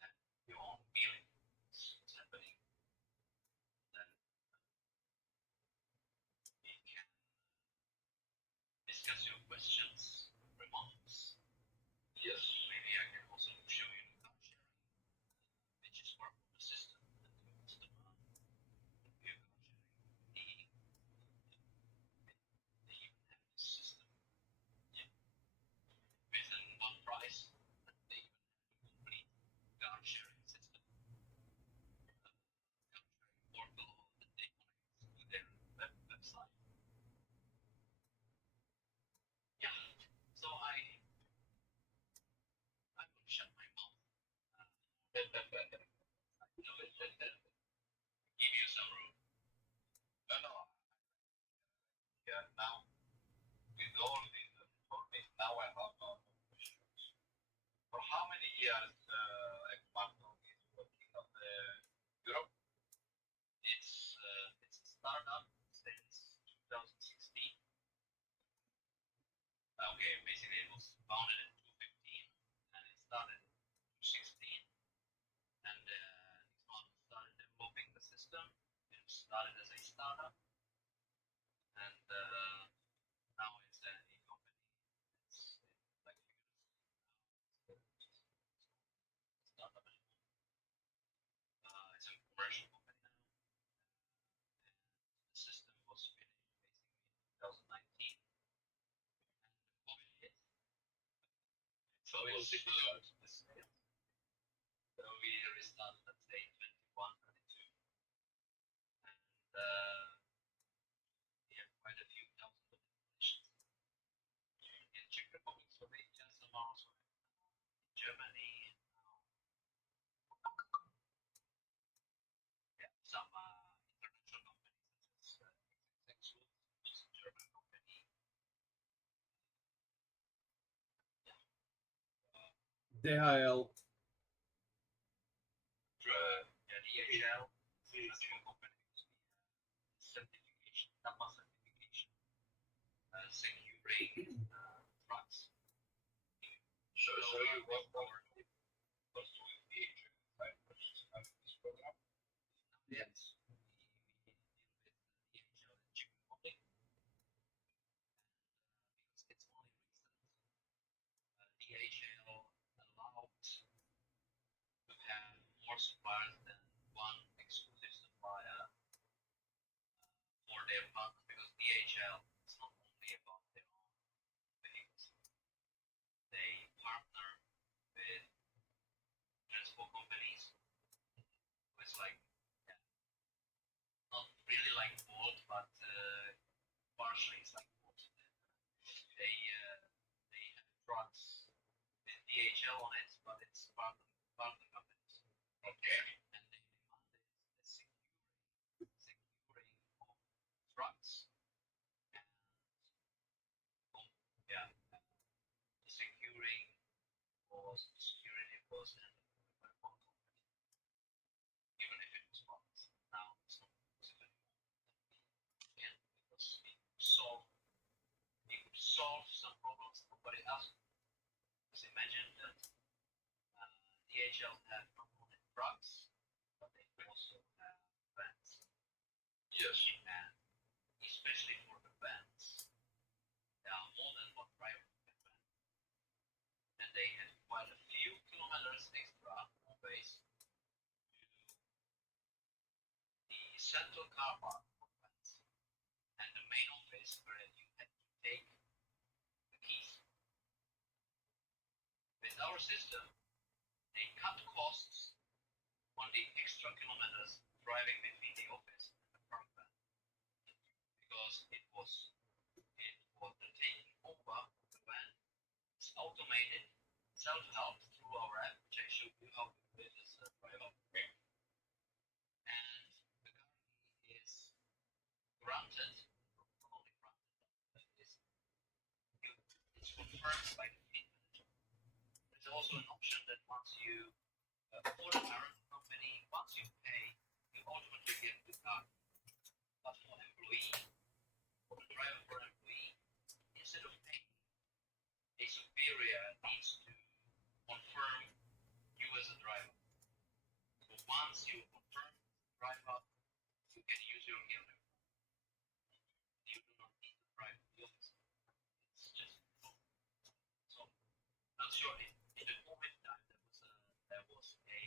And your own feeling what's happening, then we can discuss your questions, remarks. Yes. Maybe I can also show you the car sharing, which is part of the system that you customer your car sharing. They even have this system. Yeah. With one price, they even have a complete car sharing system. Car sharing portal that they connect to their website. Yeah. So I will shut my mouth. Give you some room. No. Yeah, now with all these information, now I have questions. For how many years Xmarton is working on Europe? It's a startup since 2016. Okay, basically it was founded in 2015 and it started in 2016. And Xmarton started developing the system. It started as a startup, and now it's a company. It's like difficult. So we restarted, let's say, 21, 22. And we have quite a few thousand of installations. In Czech Republic, Slovakia, some also in Germany, and yeah, some international companies such as Xmarton, which is a German company. DHL. Yeah, DHL, international company, certification, number certification, securing trucks. So you work more close to DHL Cyprus having this program? Yes, we deal with DHL in Czech Republic because it's only recent. DHL allowed to have more suppliers than one exclusive supplier for their partners because DHL is not only about their own vehicles. They partner with transport companies. It's like, yeah, not really like Bolt, but partially it's like Bolt. They have trucks with DHL on it, but it's partner companies. Okay. And they demanded the securing of trucks and yeah, the securing was security was handled by one company, even if it was partners. Now it's not possible anymore. Again, because we could solve some problems nobody else. Because imagine that DHL have not only trucks, but they also have vans. Yes. And especially for the vans, there are more than one driver per van. And they have quite a few kilometers extra on base to the central car park of vans and the main office where you had to take the keys. With our system, they cut costs on the extra kilometers driving between the office and the park van because it was the taking over of the van. It's automated, self-help through our app, which I showed you how to do it as a driver. And the car key is granted, not only granted, but it's confirmed by the fleet manager. There's also an option that once you for the parent company, once you pay, you automatically get the car. But for employee, for the driver for employee, instead of paying, a superior needs to confirm you as a driver. So once you confirm driver, you can use your gear. You do not need to drive the office. It's just so. Not sure in the COVID time there was a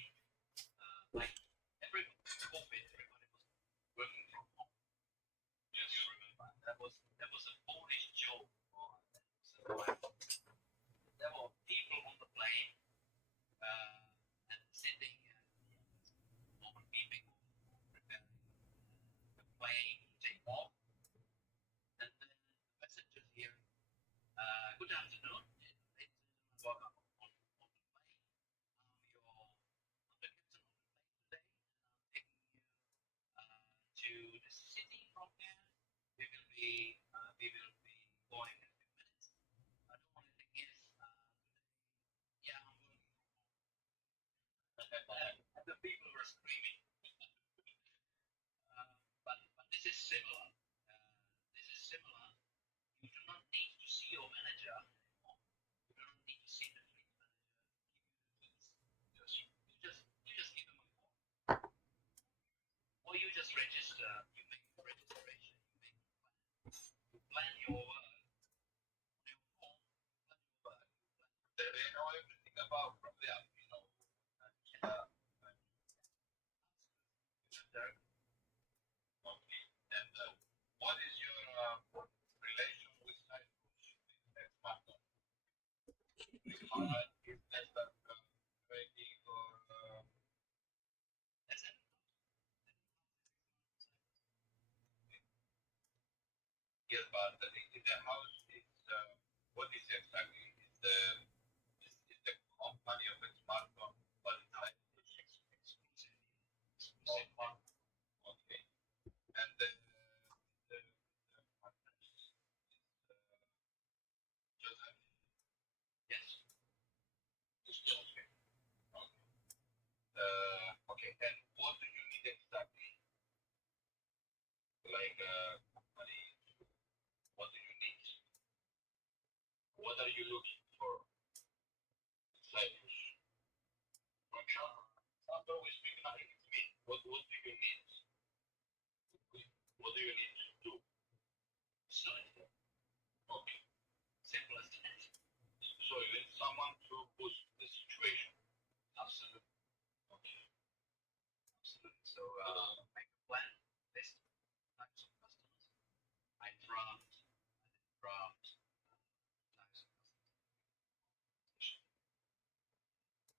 like every COVID everybody was working from home. Yes. You remember that was a Polish joke. There were people on the plane and sitting and normal beeping preparing the plane to take off. And then the passengers here, good afternoon, ladies and gentlemen, welcome on the plane. I'm the captain of the plane today, and I'm taking you to the city from here. We will be going in a few minutes. The only thing is, yeah, I'm working from home. And the people were screaming. But this is similar. You do not need to see your manager anymore. You do not need to see the fleet manager give you the keys. You just give them a call. Or you just register, you make the registration, you plan your work on your phone, They know everything about from the app, you know. Yes, but the house is what is exactly is the company of Xmarton, but it's like exclusive. okay, and the partners is Joseph. Yes. It's Joseph. Okay. Okay, and what do you need exactly? Like company, what do you need? What are you looking for? Cyprus. From China. After we speak nothing to me. What do you need? What do you need to do? Selling them. Okay. Simple as that. So you need someone to boost the situation. Absolutely. Okay. Absolutely. So make a plan, list types of customers. I draft types of customers.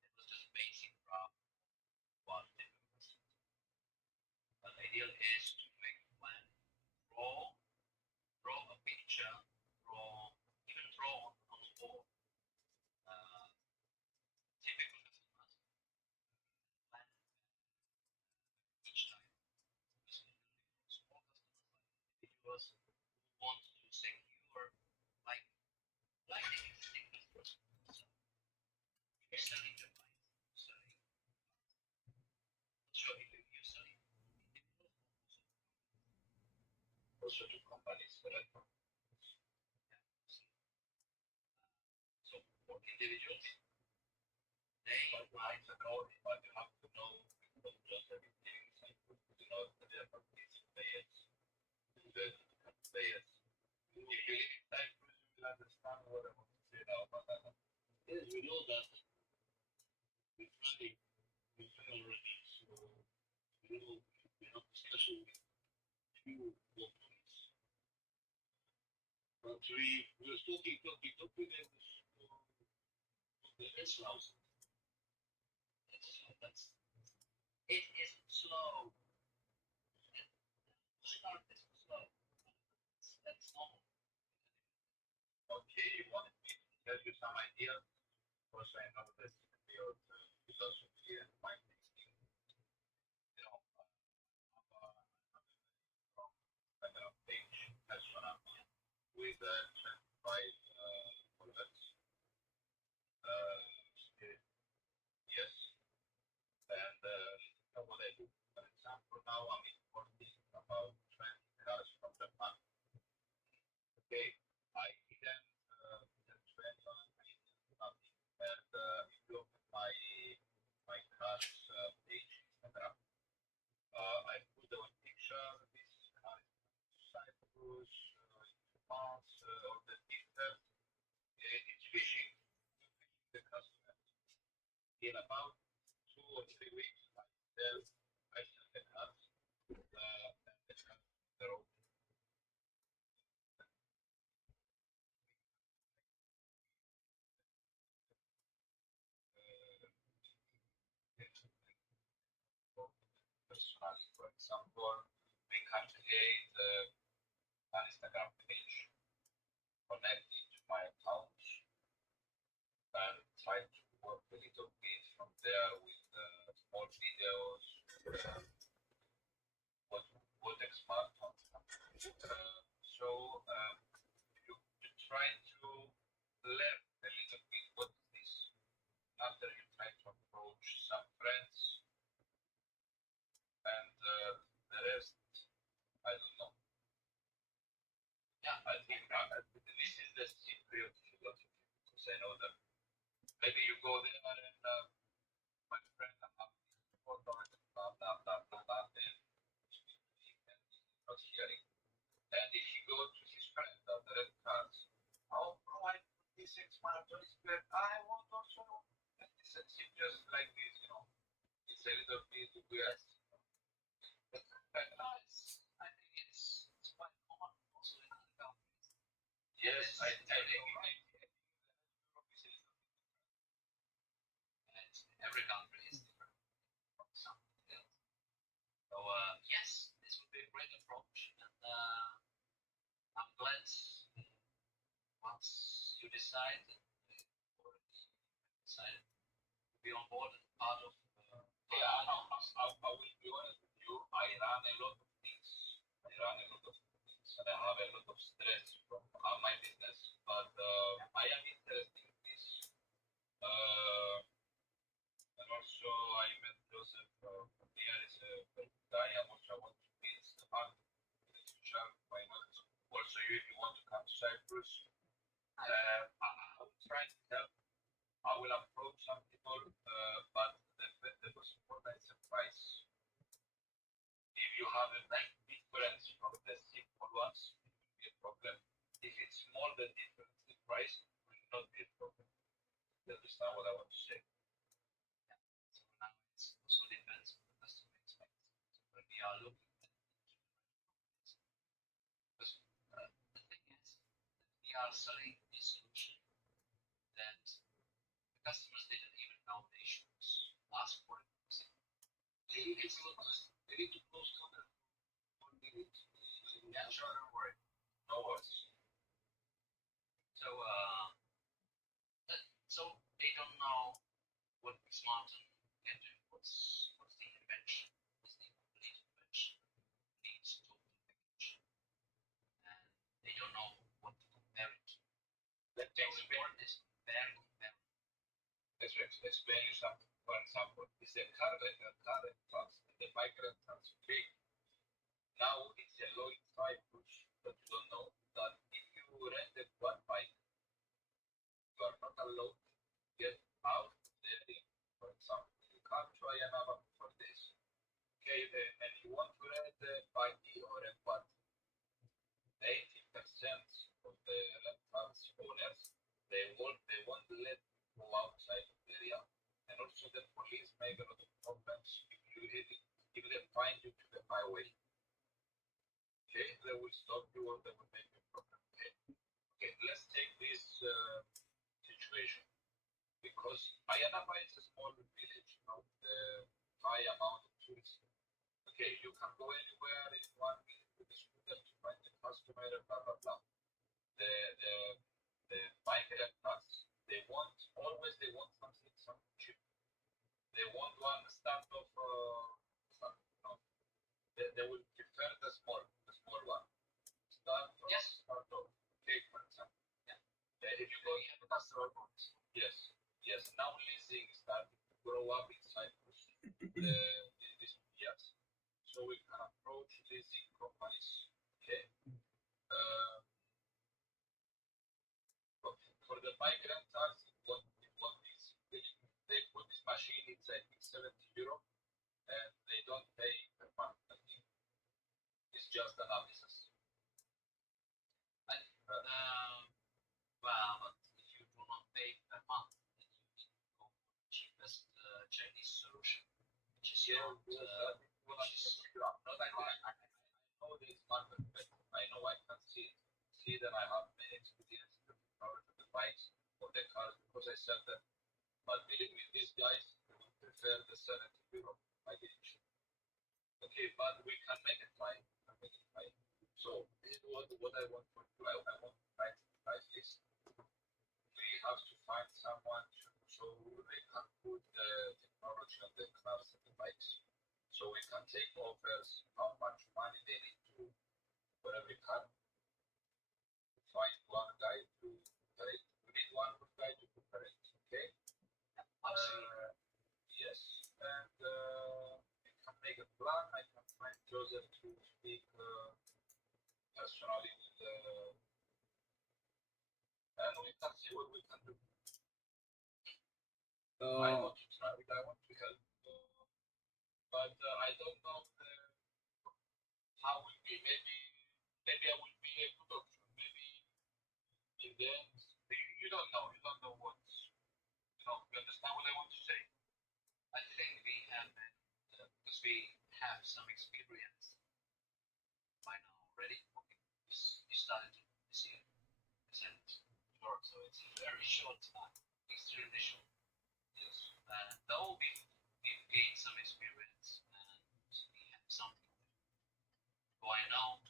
It was just basic draft one different customers. But the ideal is to make a plan, draw a picture, even draw on the board. Typical customers, plan each time. Small customers like individuals who want to secure, like the existing customers. So you're selling device, you're selling. So if you're selling individuals, Also to companies, right? so for individuals, they But I don't know, but you have to know because just everything is like, you know, the different players, the players. If you live in Cyprus, you will understand what I want to say now, but Yes, we know that. We try already. So we know we have discussion with few companies. But we were talking with them. The Edenhaus. it is slow. Start is slow. That's normal. okay, you wanted me to tell you some ideas. Of course, I know this field philosophy and my thinking. You know, page has one up with 25 bullets. Yes, and what I do, for example, now I'm importing about 20 cars from Japan. Okay, I didn't 20 on nothing. And if you look at my cars page Instagram, I put the one picture. This car is Cyprus, months, or the distance. It's fishing. The customer in about 2 or 3 weeks. I sell the cars. And the cars the road. Personally, for example, we can create an Instagram page, connect it to my account, and try to work a little bit from there with small videos. What Xmarton. So you try to learn a little bit what is this. After you try to approach some friends, and the rest, I don't know. Yeah, I think this is the Cypriot philosophy because I know that maybe you go there and my friend have this photo and blah blah blah blah blah and not hearing. And if you go to his friend of the red cards, oh bro, I put this Xmarton is good. I want also. And this is just like this, you know. It's a little bit weird. But nice. I think it's quite common also in other countries. yes, I think And every country is different from something else. So yes, this would be a great approach, and I'm glad decided already decided to be on board as part of Yeah, I will be honest with you. I run a lot of things. I run a lot of things, and I have a lot of stress from my business. But I am interested in this. And also, I met Joseph here is a very good guy. I also want to build the market in the future. Why not? Also, if you want to come to Cyprus, I will try to help. I will approach some people, but the most important is the price. If you have a big difference from the simple ones, it will be a problem. If it's more than difference, the price will not be a problem. You understand what I want to say? So now it's also depends on the customer expects. So when we are looking at because the thing is we are selling a solution that the customers didn't even know they should ask for it. They need to close comment 1 minute. Yeah, sure, don't worry. No worries. So so they don't know what Xmarton can do. What's the invention? What's the complete invention? Needs total package, and they don't know what to compare it to. Let me explain. This very comparable. Let's explain you something. For example, it's a car rentals and the bike rentals. Okay. Now it's a law in Cyprus, but you don't know that if you rented one bike, you are not allowed to get out of the area. For example, you come to Ayanaba for this. Okay, and you want to rent a buggy or a quad. 80% of the rentals owners they won't let you go outside of the area. And also the police make a lot of problems if they find you to the highway. Okay, they will stop you or they will make you a problem. Okay, let's take this situation because Ayanapa is a small village of the high amount of tourists. Okay, you can go anywhere in 1 minute with a scooter to find the customer and blah blah blah. The bike rentals they want something cheap. They want one stand of they will prefer the small one. Yes. Start of cake, for example. Yeah. If you go We have a customer points. yes. Now leasing is starting to grow up in Cyprus these years. So we can approach leasing companies. Okay. For the bike rentals, what is they put this machine inside 70 euro and they don't pay per month. It's just an business. Well, but if you do not pay per month, then you need to go for the cheapest Chinese solution, which is not. I know this market better. I know I can see it. See that I have many experience in the product of the bikes or the cars because I sell them. But believe me, these guys would prefer the 70 euro package. Okay, but we can make it fine. So this is what I want to do. I want to try to price this. We have to find someone so they can put the technology on the cars and the bikes. So we can take offers how much money they need to for every car. Find one guy to operate. We need one good guy to operate. Okay. Absolutely. Yes, and we can make a plan. I can find Joseph to speak personally with and we can see what we can do. I want to try it. I want to help, but I don't know how will be. Maybe I will be a good option. Maybe in the end, you don't know. You don't know what. You understand what I want to say? I think we have been, because we have some experience by now already. We started this year, short, so it's a very short time, extremely short. Yes. Though we've gained some experience and we have something going on.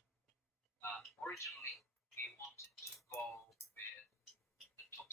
Originally, we wanted to go with the top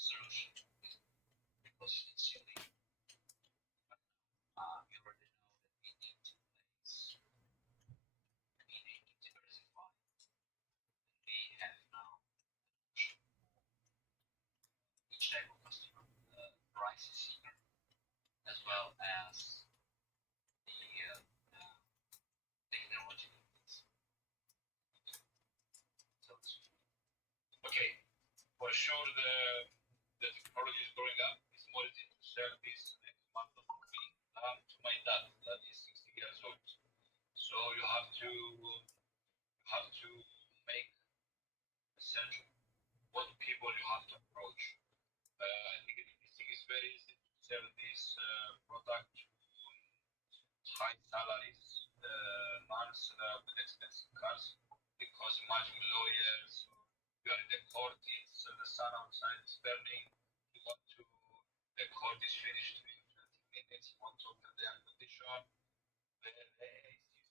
high salaries, non-slab and expensive cars, because imagine lawyers, you are in the court, it's the sun outside is burning, you want to, the court is finished in 20 minutes, you want to open the air condition, the AC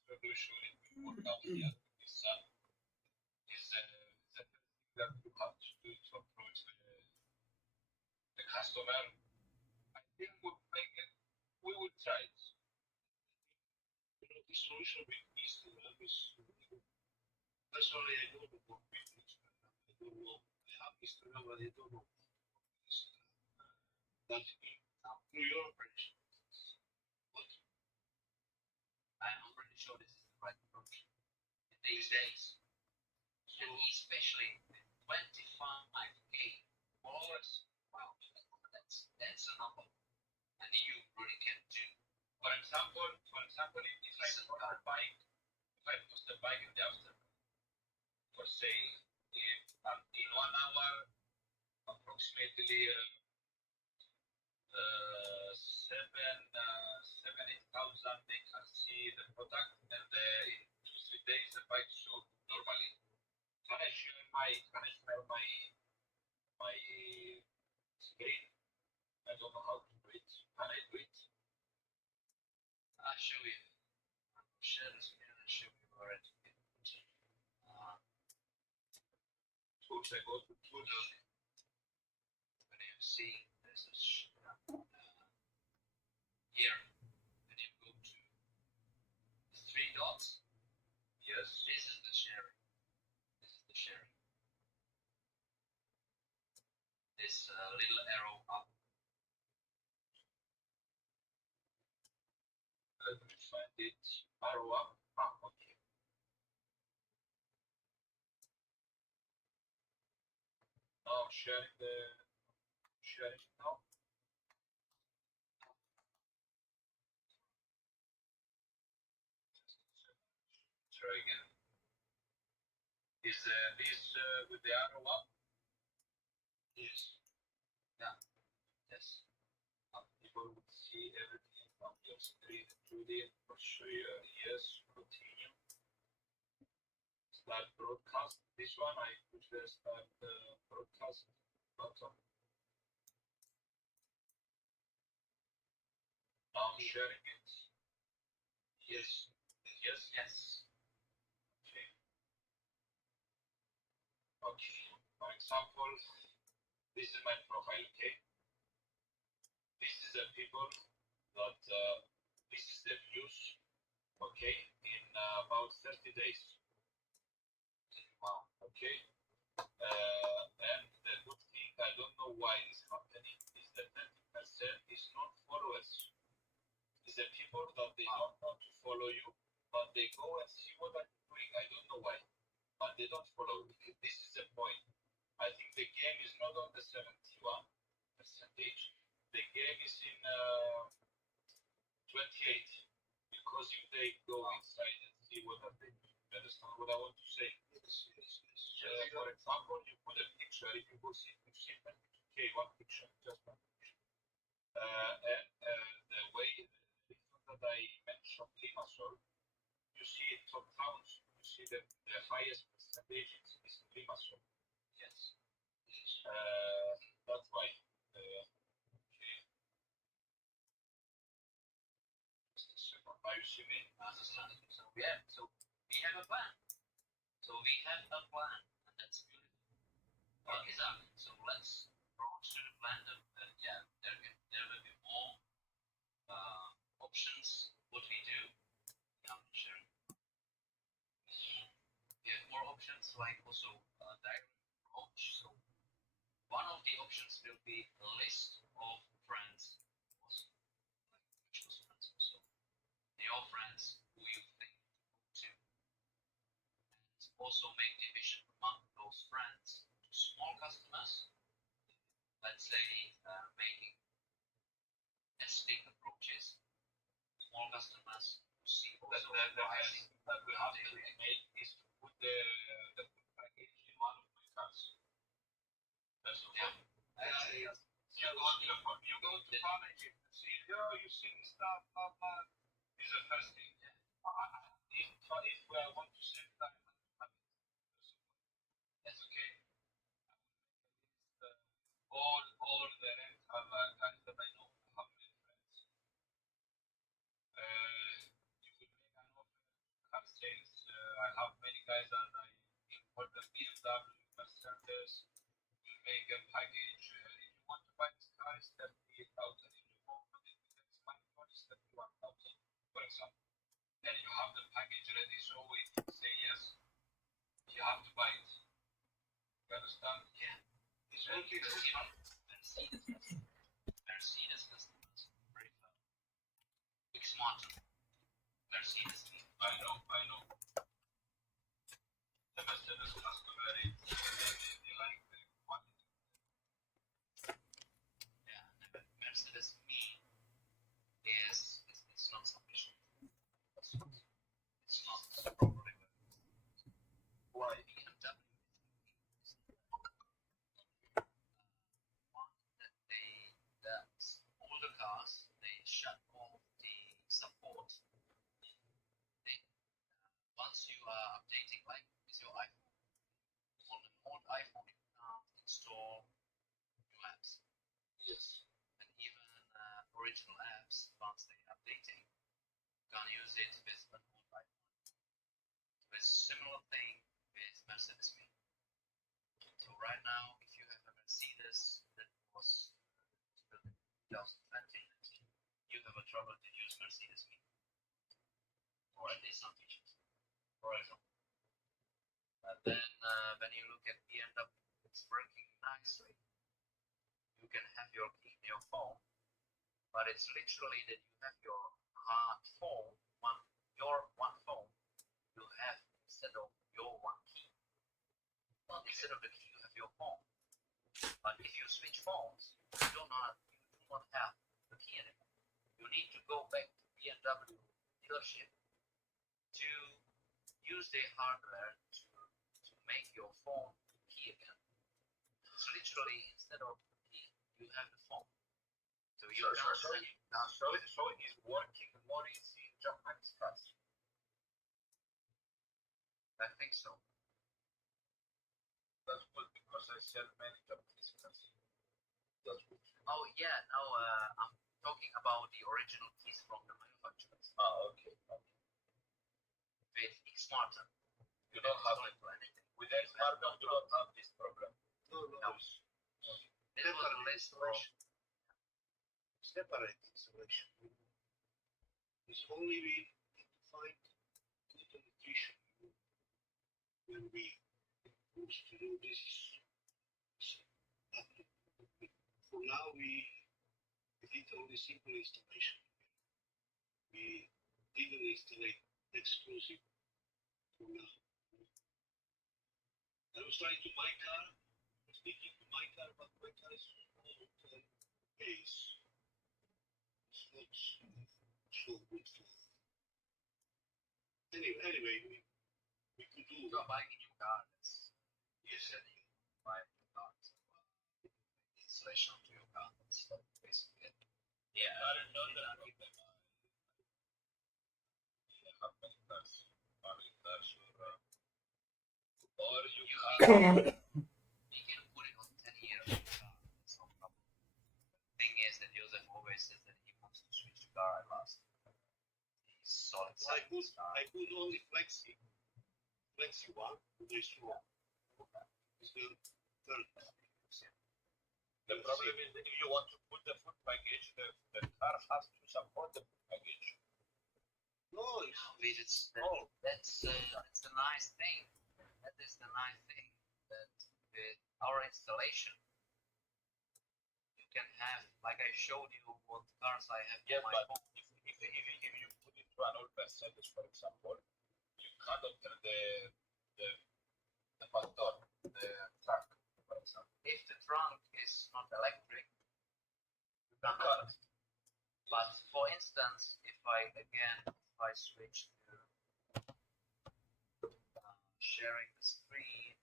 solution, you work out here with the sun, is the first thing that you have to do to approach the customer. I think we'll make it, we will try it. You know, this solution with Instagram is personally I don't know what with Instagram. I don't know. I have Instagram, but I don't know Instagram. But through your operation, what I'm pretty sure this is the right approach these days. And especially 25k followers. Wow, that's a number. And you really can do. For example, if I post a bike, in the afternoon for sale, if in 1 hour, approximately 8,000 they can see the product, and in 2-3 days the bike sold normally. Can I share my screen? I don't know how to do it. Can I do it? I'll show you. I'll share the screen and show you already. Tools, I go to tools. When you see this is here, when you go to the 3 dots, Yes. this is the sharing. This is the sharing. This little arrow up. Let me find it. Arrow up. Okay. Now sharing now. Try again. Is this with the arrow up? yes. Yes. People would see everything on your screen through the for sure. Yes, continue. Start broadcast. This one I push the start broadcast button. Now I'm sharing it. Yes. Yes. Yes. Okay. Okay. For example, this is my profile. Okay. This is the people that this is the views. Okay, in about 30 days. Wow. Okay. And the good thing, I don't know why it's happening, is that 30% is not followers. It's the people that they don't want to follow you, but they go and see what I'm doing. I don't know why, but they don't follow. This is the point. I think the game is not on the 71%. The game is in 28. Because if they go inside and see what are they doing, you understand what I want to say? Yes. For example, you put a picture, if you go see, okay, one picture, just one picture. And the way, the reason that I mentioned Limassol, you see it top towns, you see the highest percentage is Limassol. Yes. That's why. Are you see me? So we have a plan. And that's beautiful. Exactly. So let's approach to the plan. Yeah, there will be more options. What we do. I'm sharing. We have more options like also direct approach. So one of the options will be a list of friends. So your friends who you think to, and also make division among those friends to small customers. Let's say making testing approaches, small customers who see also The pricing. best that we have to make is to put the food package in one of my cars. That's okay. Yeah. You go to farming, you see, yo, you see this stuff, blah, blah. This is the first have many guys and I import the BMW Mercedes. We make a package. If you want to buy this car, it's 38,000. If you want it, it's my phone, it's 31,000, for example. And you have the package ready, so we say yes, you have to buy it. You understand? Yeah. It's working Because, so you far. know, Mercedes customers prefer Xmarton. Mercedes mean. I know. The Mercedes customer is they like the quality. Yeah, the Mercedes mean is it's not sufficient. It's not properly Why? BMW is one that all the cars they shut off the support. They, once you are updating, like with your iPhone, on an old iPhone you can't install new apps. Yes. And even original apps, once they're updating, you can use it with an old iPhone. With similar thing with Mercedes Me. So right now, if you have a Mercedes that was built in 2020, you have a trouble to use Mercedes Me, or at least some features, for example. And then when you look at BMW, it's working nicely. You can have your key in your phone, but it's literally that you have your hard phone, your one phone, you have instead of your one key. Instead of the key, you have your phone. But if you switch phones, you do not have the key anymore. You need to go back to BMW dealership to use their hardware to make your phone key again. So literally, instead of the key, you have the phone. So you can So it's working more easy in Japanese cars. I think so. That's good because I sell many Japanese cars. That's good. Oh yeah, now I'm talking about the original keys from the manufacturers. Okay. With Xmarton. You don't have it. anything. With Xmarton, you don't have this problem. No. No. This was the list of Separate installation. It's only we need to find the nutrition when we used to do this. For now, we did only simple installation. We didn't install exclusive for now. I was trying to my car, speaking to my car, but my car is old case. It's not so good for. Anyway, we could do. you're buying a new car. You said you buy a new car. So, installation to your car. That's basically it. Yeah, I don't know that problem. I have many cars. Family cars or you can. You can put it on 10 years car. That's no problem. The thing is that Joseph always says that he wants to switch the car at last. He's solid. I put only flexi one, this one. It's the third. The problem is that if you want to put the food package, the car has to support the food package. No, That's a nice thing. That is the nice thing that with our installation, you can have, like I showed you what cars I have Yes, on my but phone. if you put it to an old Mercedes, for example, you can't enter the back door, the truck, for example. If the trunk is not electric, you You can can't. But for instance, if I switch to sharing the screen,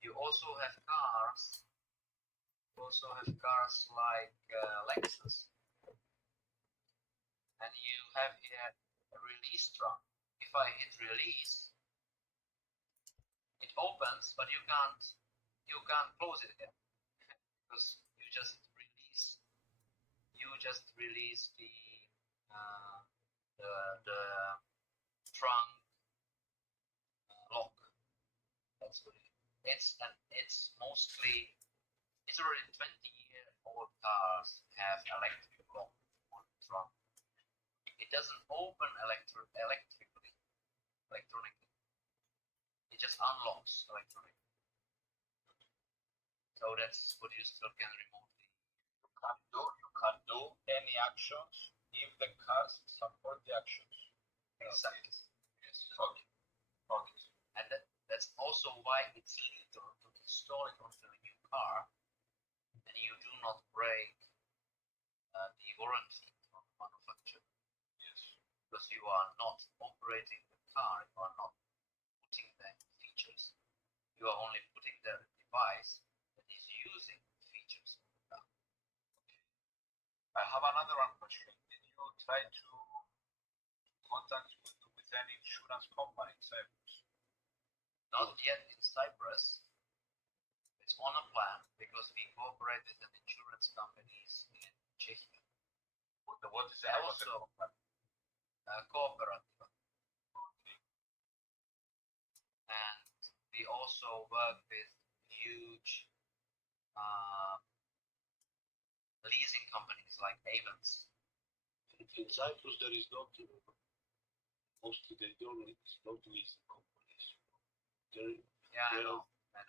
you also have cars. You also have cars like Lexus, and you have here a release trunk. If I hit release, it opens, but you can't close it again because you just release the trunk That's what it is. It's mostly, it's already 20-year-old cars have electric lock on the trunk. It doesn't open electronically. It just unlocks electronically. So that's what you still can remotely. You can do any actions if the cars support the actions. Exactly. Yes. Okay. Okay. And that's also why it's legal to install it onto a new car, and you do not break the warranty from the manufacturer. Yes. Because you are not operating the car, you are not putting the features. You are only putting the device that is using the features of the car. I have another one question. Did you try to contact with any insurance company in Cyprus? Not yet in Cyprus. It's on a plan because we cooperate with the insurance companies in Czechia. What is the name of the Also, company? cooperative. And we also work with huge leasing companies like Avens. In Cyprus, there is not, mostly they don't leasing companies. Yeah, I They know.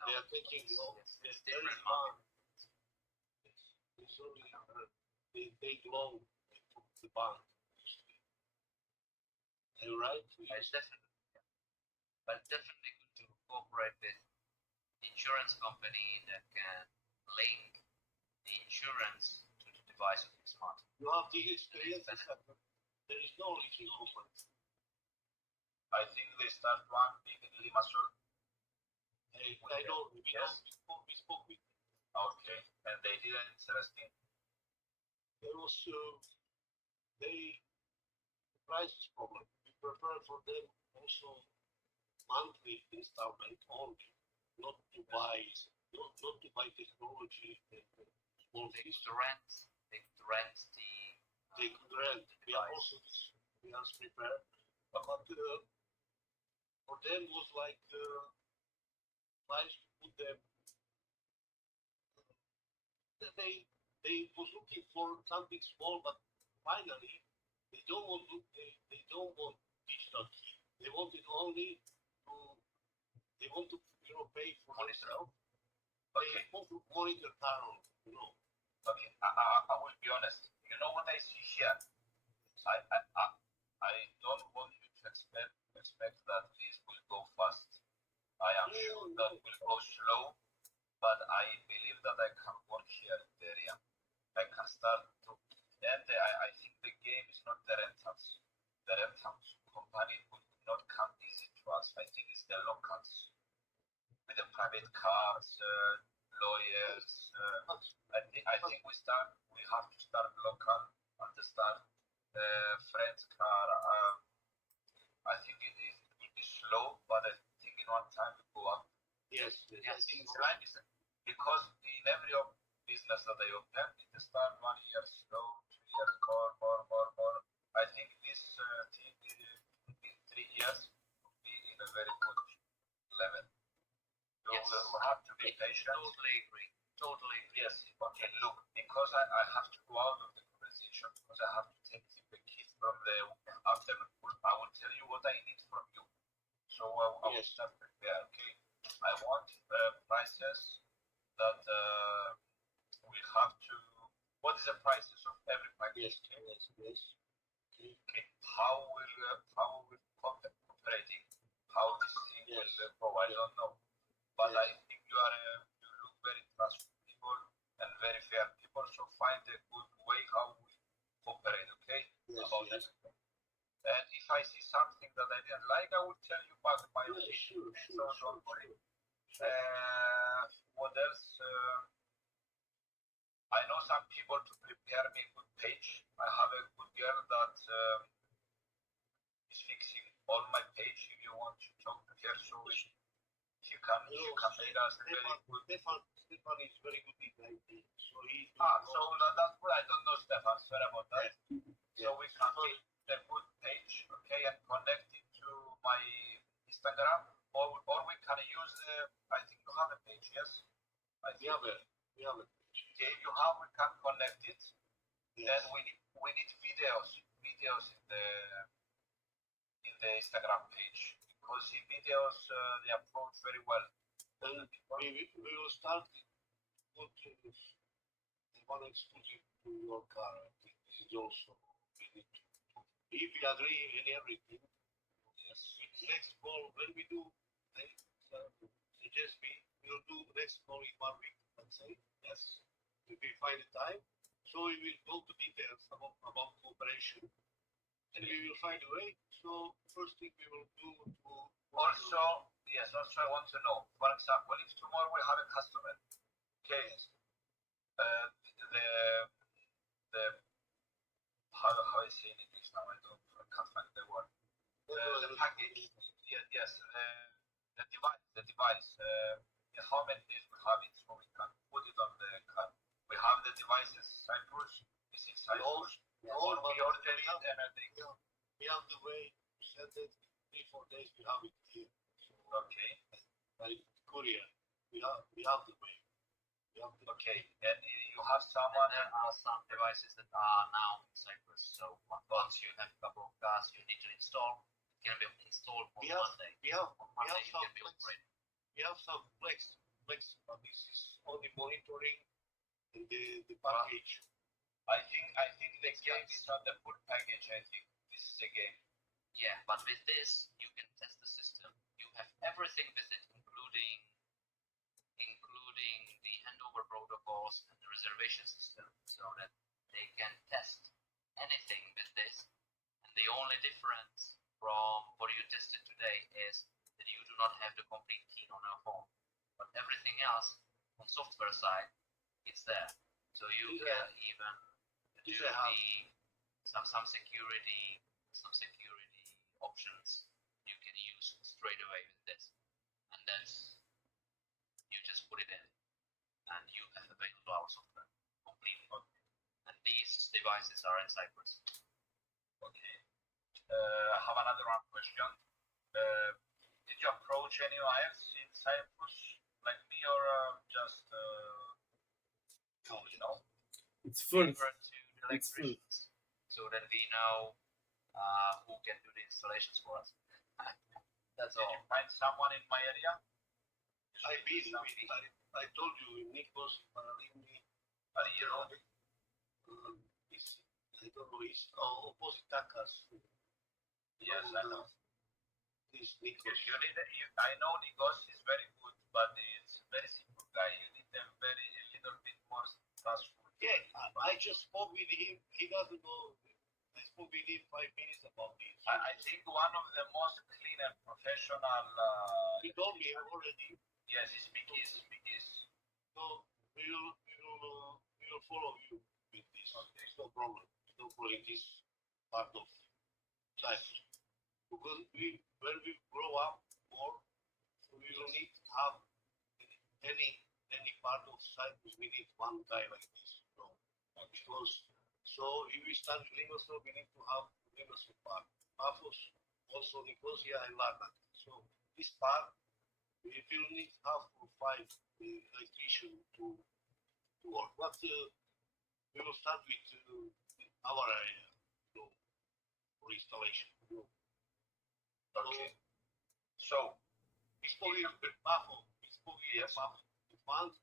they are taking loans. It's There is different market. one. It's only, they take loan from the bank. Are you right? But definitely good to cooperate with insurance company that can link the insurance to the device of Xmarton. You have the experience. There is no leasing company. I think they start one big in Limassol. I know. We spoke with. Okay. And they did an interesting. There was very price problem. We prefer for them also monthly installment only, not to buy technology and small They things. could rent the They could rent. We are also prepared, but for them was like nice to put them. They was looking for something small, but finally they don't want digital key. They want it only to. They want to pay for themselves. Okay. They want to monitor car. Okay. I will be honest. You know what I see here? I don't want you to expect that this will go fast. I am sure that will go slow, but I believe that I can work here in the area. I can start to, and I think the game is not the rentals. The rentals company will not come easy to us. I think it's the locals with the private cars, lawyers. I think we have to start local and to start friends car. I think it will be slow, but I think in one time it will go up. Yes. It's like because in every business that I open, it start 1 year slow, 2 years more. I think this thing in 3 years will be in a very good level. So Yes. we have to be patient. Totally agree. Yes. Okay. Look, because I have to go out of the conversation because I have to take the kids from the afternoon school. I will tell you what I need from you. So I will start prepare. Okay. I want prices that we have to. What is the prices of every package? Yes. Okay. How will cooperating? How this thing will go? I don't know. But I think you look very trustful and very fair people. So find a good way how we cooperate. Okay. About that. And if I see something that I didn't like, I will tell you back my opinion. Sure. So don't worry. What else? I know some people to prepare me a good page. I have a good girl that is fixing all my page. If you want to talk to her, so she can make us very good. Stefan is very good in IT. So he's so that's good. I don't know Stefan. Sorry about that. So we can make a good page, okay, and connect it to my Instagram. or we can use the. I think you have a page, yes. I think. We have a page. Okay, you have. We can connect it. Yes. Then we need videos in the Instagram page because in videos they approach very well. And we will start put the one exclusive to your car. I think this is also we need to. If we agree in everything, yes. Next call when we do, I suggest we'll do next call in 1 week. Let's say yes. If we find the time, so we will go to details about cooperation, and we will find a way. So first thing we will do to also yes. Also, I want to know. For example, if tomorrow we have a customer, okay, the how I say in English now? I can't find the word. The package. Yes. The device. How many days we have it, so we can put it on the car. We have the devices. Cyprus. This is Cyprus. We order it and everything. we have the way to send it 3-4 days. We have it here. So, Okay. By courier, we have the way. Okay, and you have someone. And there are some devices that are now in Cyprus. So once you have a couple of cars you need to install, it can be installed on Monday. We have Monday it some can be operated. we have some flex, but this is only monitoring the package. I think the game is not the full package. I think this is a game. Yeah, but with this you can test the system. You have everything with it, including the handover protocols and the reservation system, so that they can test anything with this. And the only difference from what you tested today is that you do not have the complete key on your phone, but everything else on software side, it's there. So you can even do some security options you can use straight away with this, and that's you just put it in and you have available our software completely. And these devices are in Cyprus. Okay. I have another one question. Did you approach any OIFs in Cyprus like me, or just you know? It's full. Deliver to the It's full. electricians so that we know who can do the installations for us. That's Did all. you find someone in my area? I told you Nikos Paralimni. Are you know? I don't know. It's opposite Takas. Yes, I know. This If Nikos. you need, I know Nikos is very good, but it's very simple guy. You need a little bit more trustful. Yeah, I just spoke with him. He doesn't know. I spoke with him 5 minutes about this. I think one of the most clean and professional. He told me already. Yes, it's Mikis. So we will follow you with this. There's no problem. No problem in this part of life. Because when we grow up more, we will need to have any part of Cyprus. We need one guy like this. Because so if we start with Limassol, we need to have Limassol part. Paphos, also Nicosia and Larnaca. So this part we will need to have 5 electricians to work. But we will start with our area for installation. Okay. So we spoke with Paphos. yes. The fund.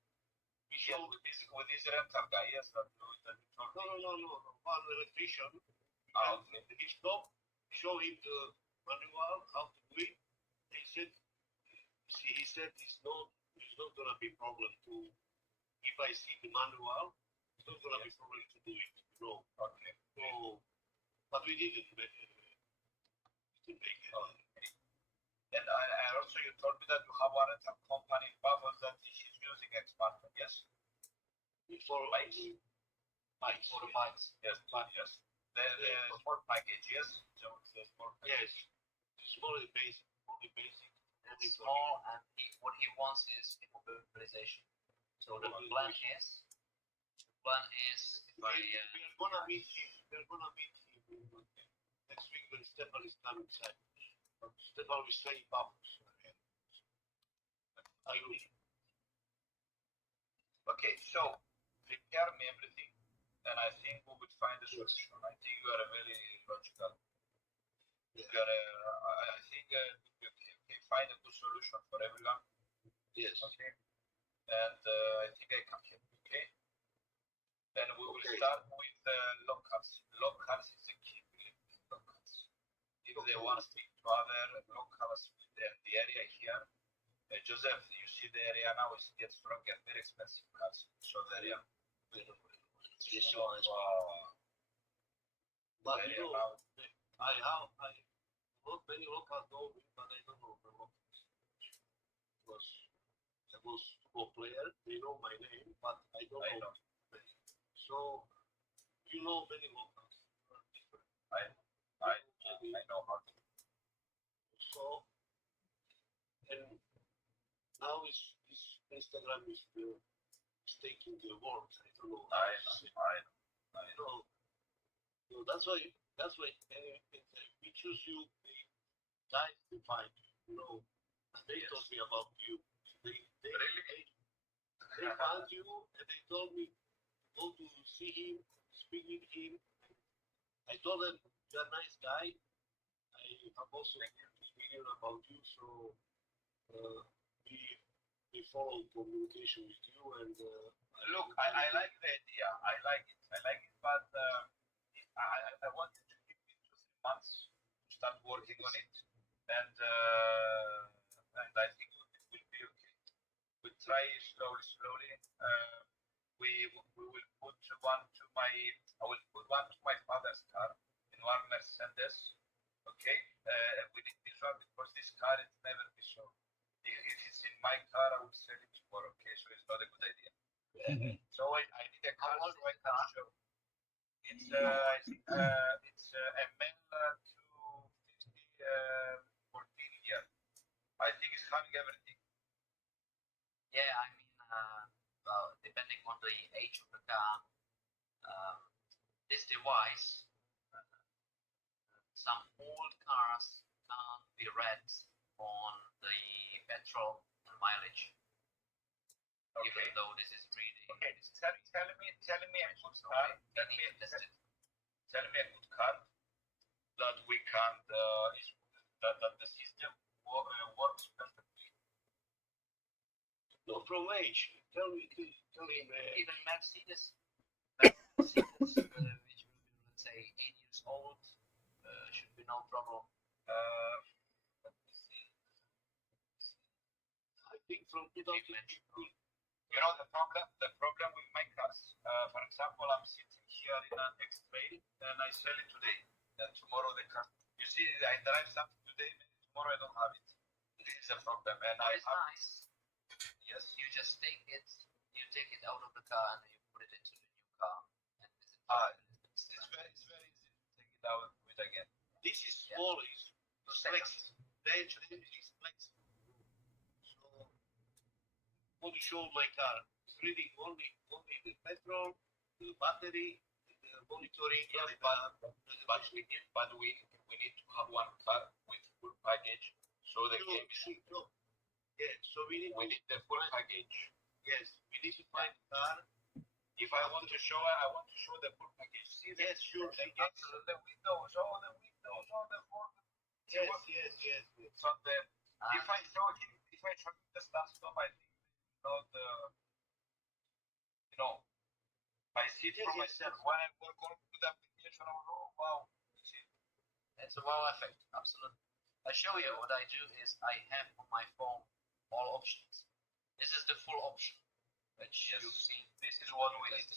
We Yeah, showed. with this rental guy, yes, that you told me. No. One electrician. Okay. He stopped. Show him the manual how to do it. He said it's not gonna be problem to if I see the manual. It's not gonna be problem to do it. No. Okay. So, but we didn't make it. Okay. And I also, you told me that you have one rental company in Paphos that she's using Xmarton, yes? For Bikes? For the bikes. Yes, yes. The sport package, yes? So it's the sport package. Yes, it's only basic. It's small, and what he wants is immobilization. So the plan is if I We're gonna meet him. Next week when Stefan is coming. Stefan will stay in Paphos. I will. Okay, so prepare me everything, and I think we would find a solution. I think you are a very logical. You are I think we can find a good solution for everyone. Yes. Okay. And I think I can help you. Okay. Then we will Okay. start with locals. Locals is the key. Locals. If they want to speak to other locals in the area here, Joseph, you see the area now is gets stronger, very expensive cars. So the area. Yes, So, but the you area know, now. I not many locals know me, but I don't know the locals. Because I was football player, they know my name, but I don't know. So you know many locals. I know how to. So and now this Instagram is taking the world. I don't know. I know. So that's why we choose you. The guys to find. You know, they Yes. told me about you. They Really? they found you and they told me go to see him, speak with him. I told them you're a nice guy. I have also a good opinion about you, so we follow communication with you and Look, I like the idea. I like it, but I want you to give me 2-3 months to start working on it, and I think it will be okay. We try slowly. We will put one to my. I will put one to my father's car in one Mercedes. Okay, we need this one because this car is never be sold. If it's in my car, I will sell it tomorrow. Okay, so it's not a good idea. So I need a car so I can show. It's a MEL 250 14 year. I think it's having everything. Yeah, I mean, well, depending on the age of the car, this device, some old cars can't be read on the petrol and mileage, even Okay. though this is reading. Okay. Tell me a good car. Tell me a good car that we can that the system works perfectly. no, from age. Tell him. Even Mercedes, which will be, let's say, 8 years old, should be no problem. Let me see. I think from 2015. You know the problem with my cars. For example, I'm sitting here in an X-Trail and I sell it today. And tomorrow the car. You see, I drive something today, maybe tomorrow I don't have it. This is a problem, and It's nice. Yes. You just take it out of the car and you put it into the new car. And it's very easy to take it out and put it again. This is small. It's flexible. The engine is flexible. So only show my car. It's reading only the petrol, the battery, the monitoring. Yes, but we need to have one car with full package. So the game is. Yeah, so we need the full package. Yes, we need to find a car. If I want to show the full package. See yes, sure. The windows, all the four. Yes. So if I show him the start stop, I think not I see it for myself. When I work on the application, I will oh wow. It's a wow effect, absolutely. I show you what I do is I have on my phone all options. This is the full option, which you've seen. This is what we need.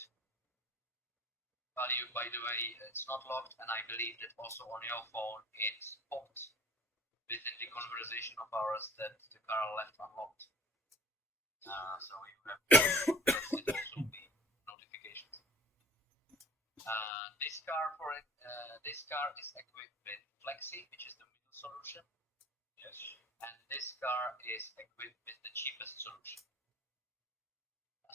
Value, by the way, it's not locked, and I believe that also on your phone it's popped within the conversation of ours that the car left unlocked. So you have also the notifications. This car is equipped with Flexi, which is the middle solution. Yes. And this car is equipped with the cheapest solution.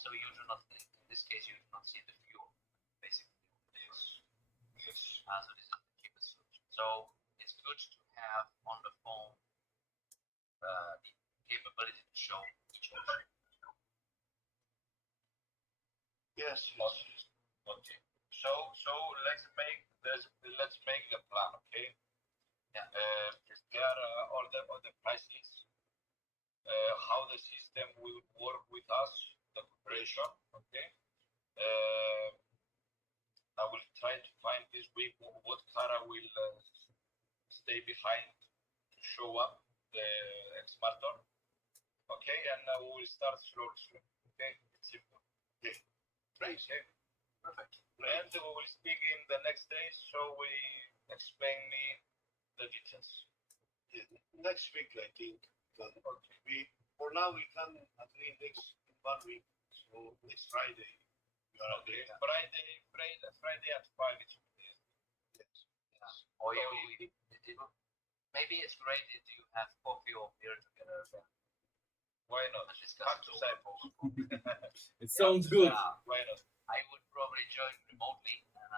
So you do not, in this case, you do not see the fuel, basically. Yes. So this is the cheapest solution. So it's good to have on the phone the capability to show each Yes. Okay. So let's make the plan, okay? Yeah. Prepare all the price list, how the system will work with us, the operation, okay? I will try to find this week what car I will stay behind to show up the Xmarton, okay? And we will start slowly, okay? It's simple. Okay. Great. Okay. Perfect. And we will speak in the next day, so we explain me the details. Yeah, next week, I think. Okay. For now we can agree next 1 week. So next Friday. You are Okay. okay. Friday at 5 it's okay. Yes. Or maybe it's great if you have coffee or beer together. Why not? And discuss Come to it. Cyprus. It sounds good. Why not? I would probably join remotely, and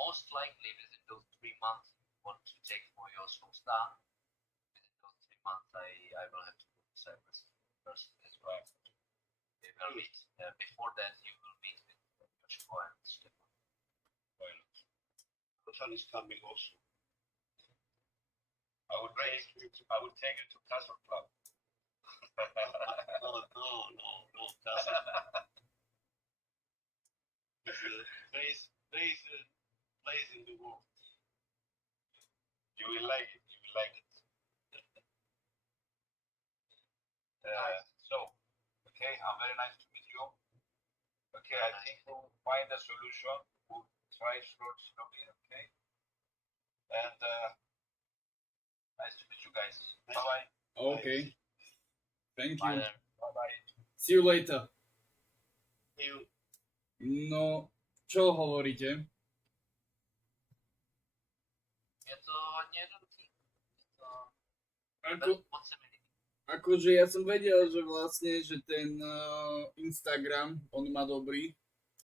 most likely within those 3 months you want to take for your slow start. Within those 3 months, I will have to go to Cyprus first as well. We will meet. Before that, you will meet with Joshua and Stefan. Why not? Stefan is coming also. I would take you to Castle Club. No. That's the place in the world. You will like it. So, okay, very nice to meet you. Okay, I think we'll find a solution. We'll try slowly, okay? And nice to meet you guys. Bye-bye. Okay. Thank Bye you. then. Bye-bye. See you later. You No, čo hovoríte? Je to hodně jednoduchý. Ako, Moc se mi líbí. akože ja som vedel, že vlastne, že ten Instagram, on má dobrý,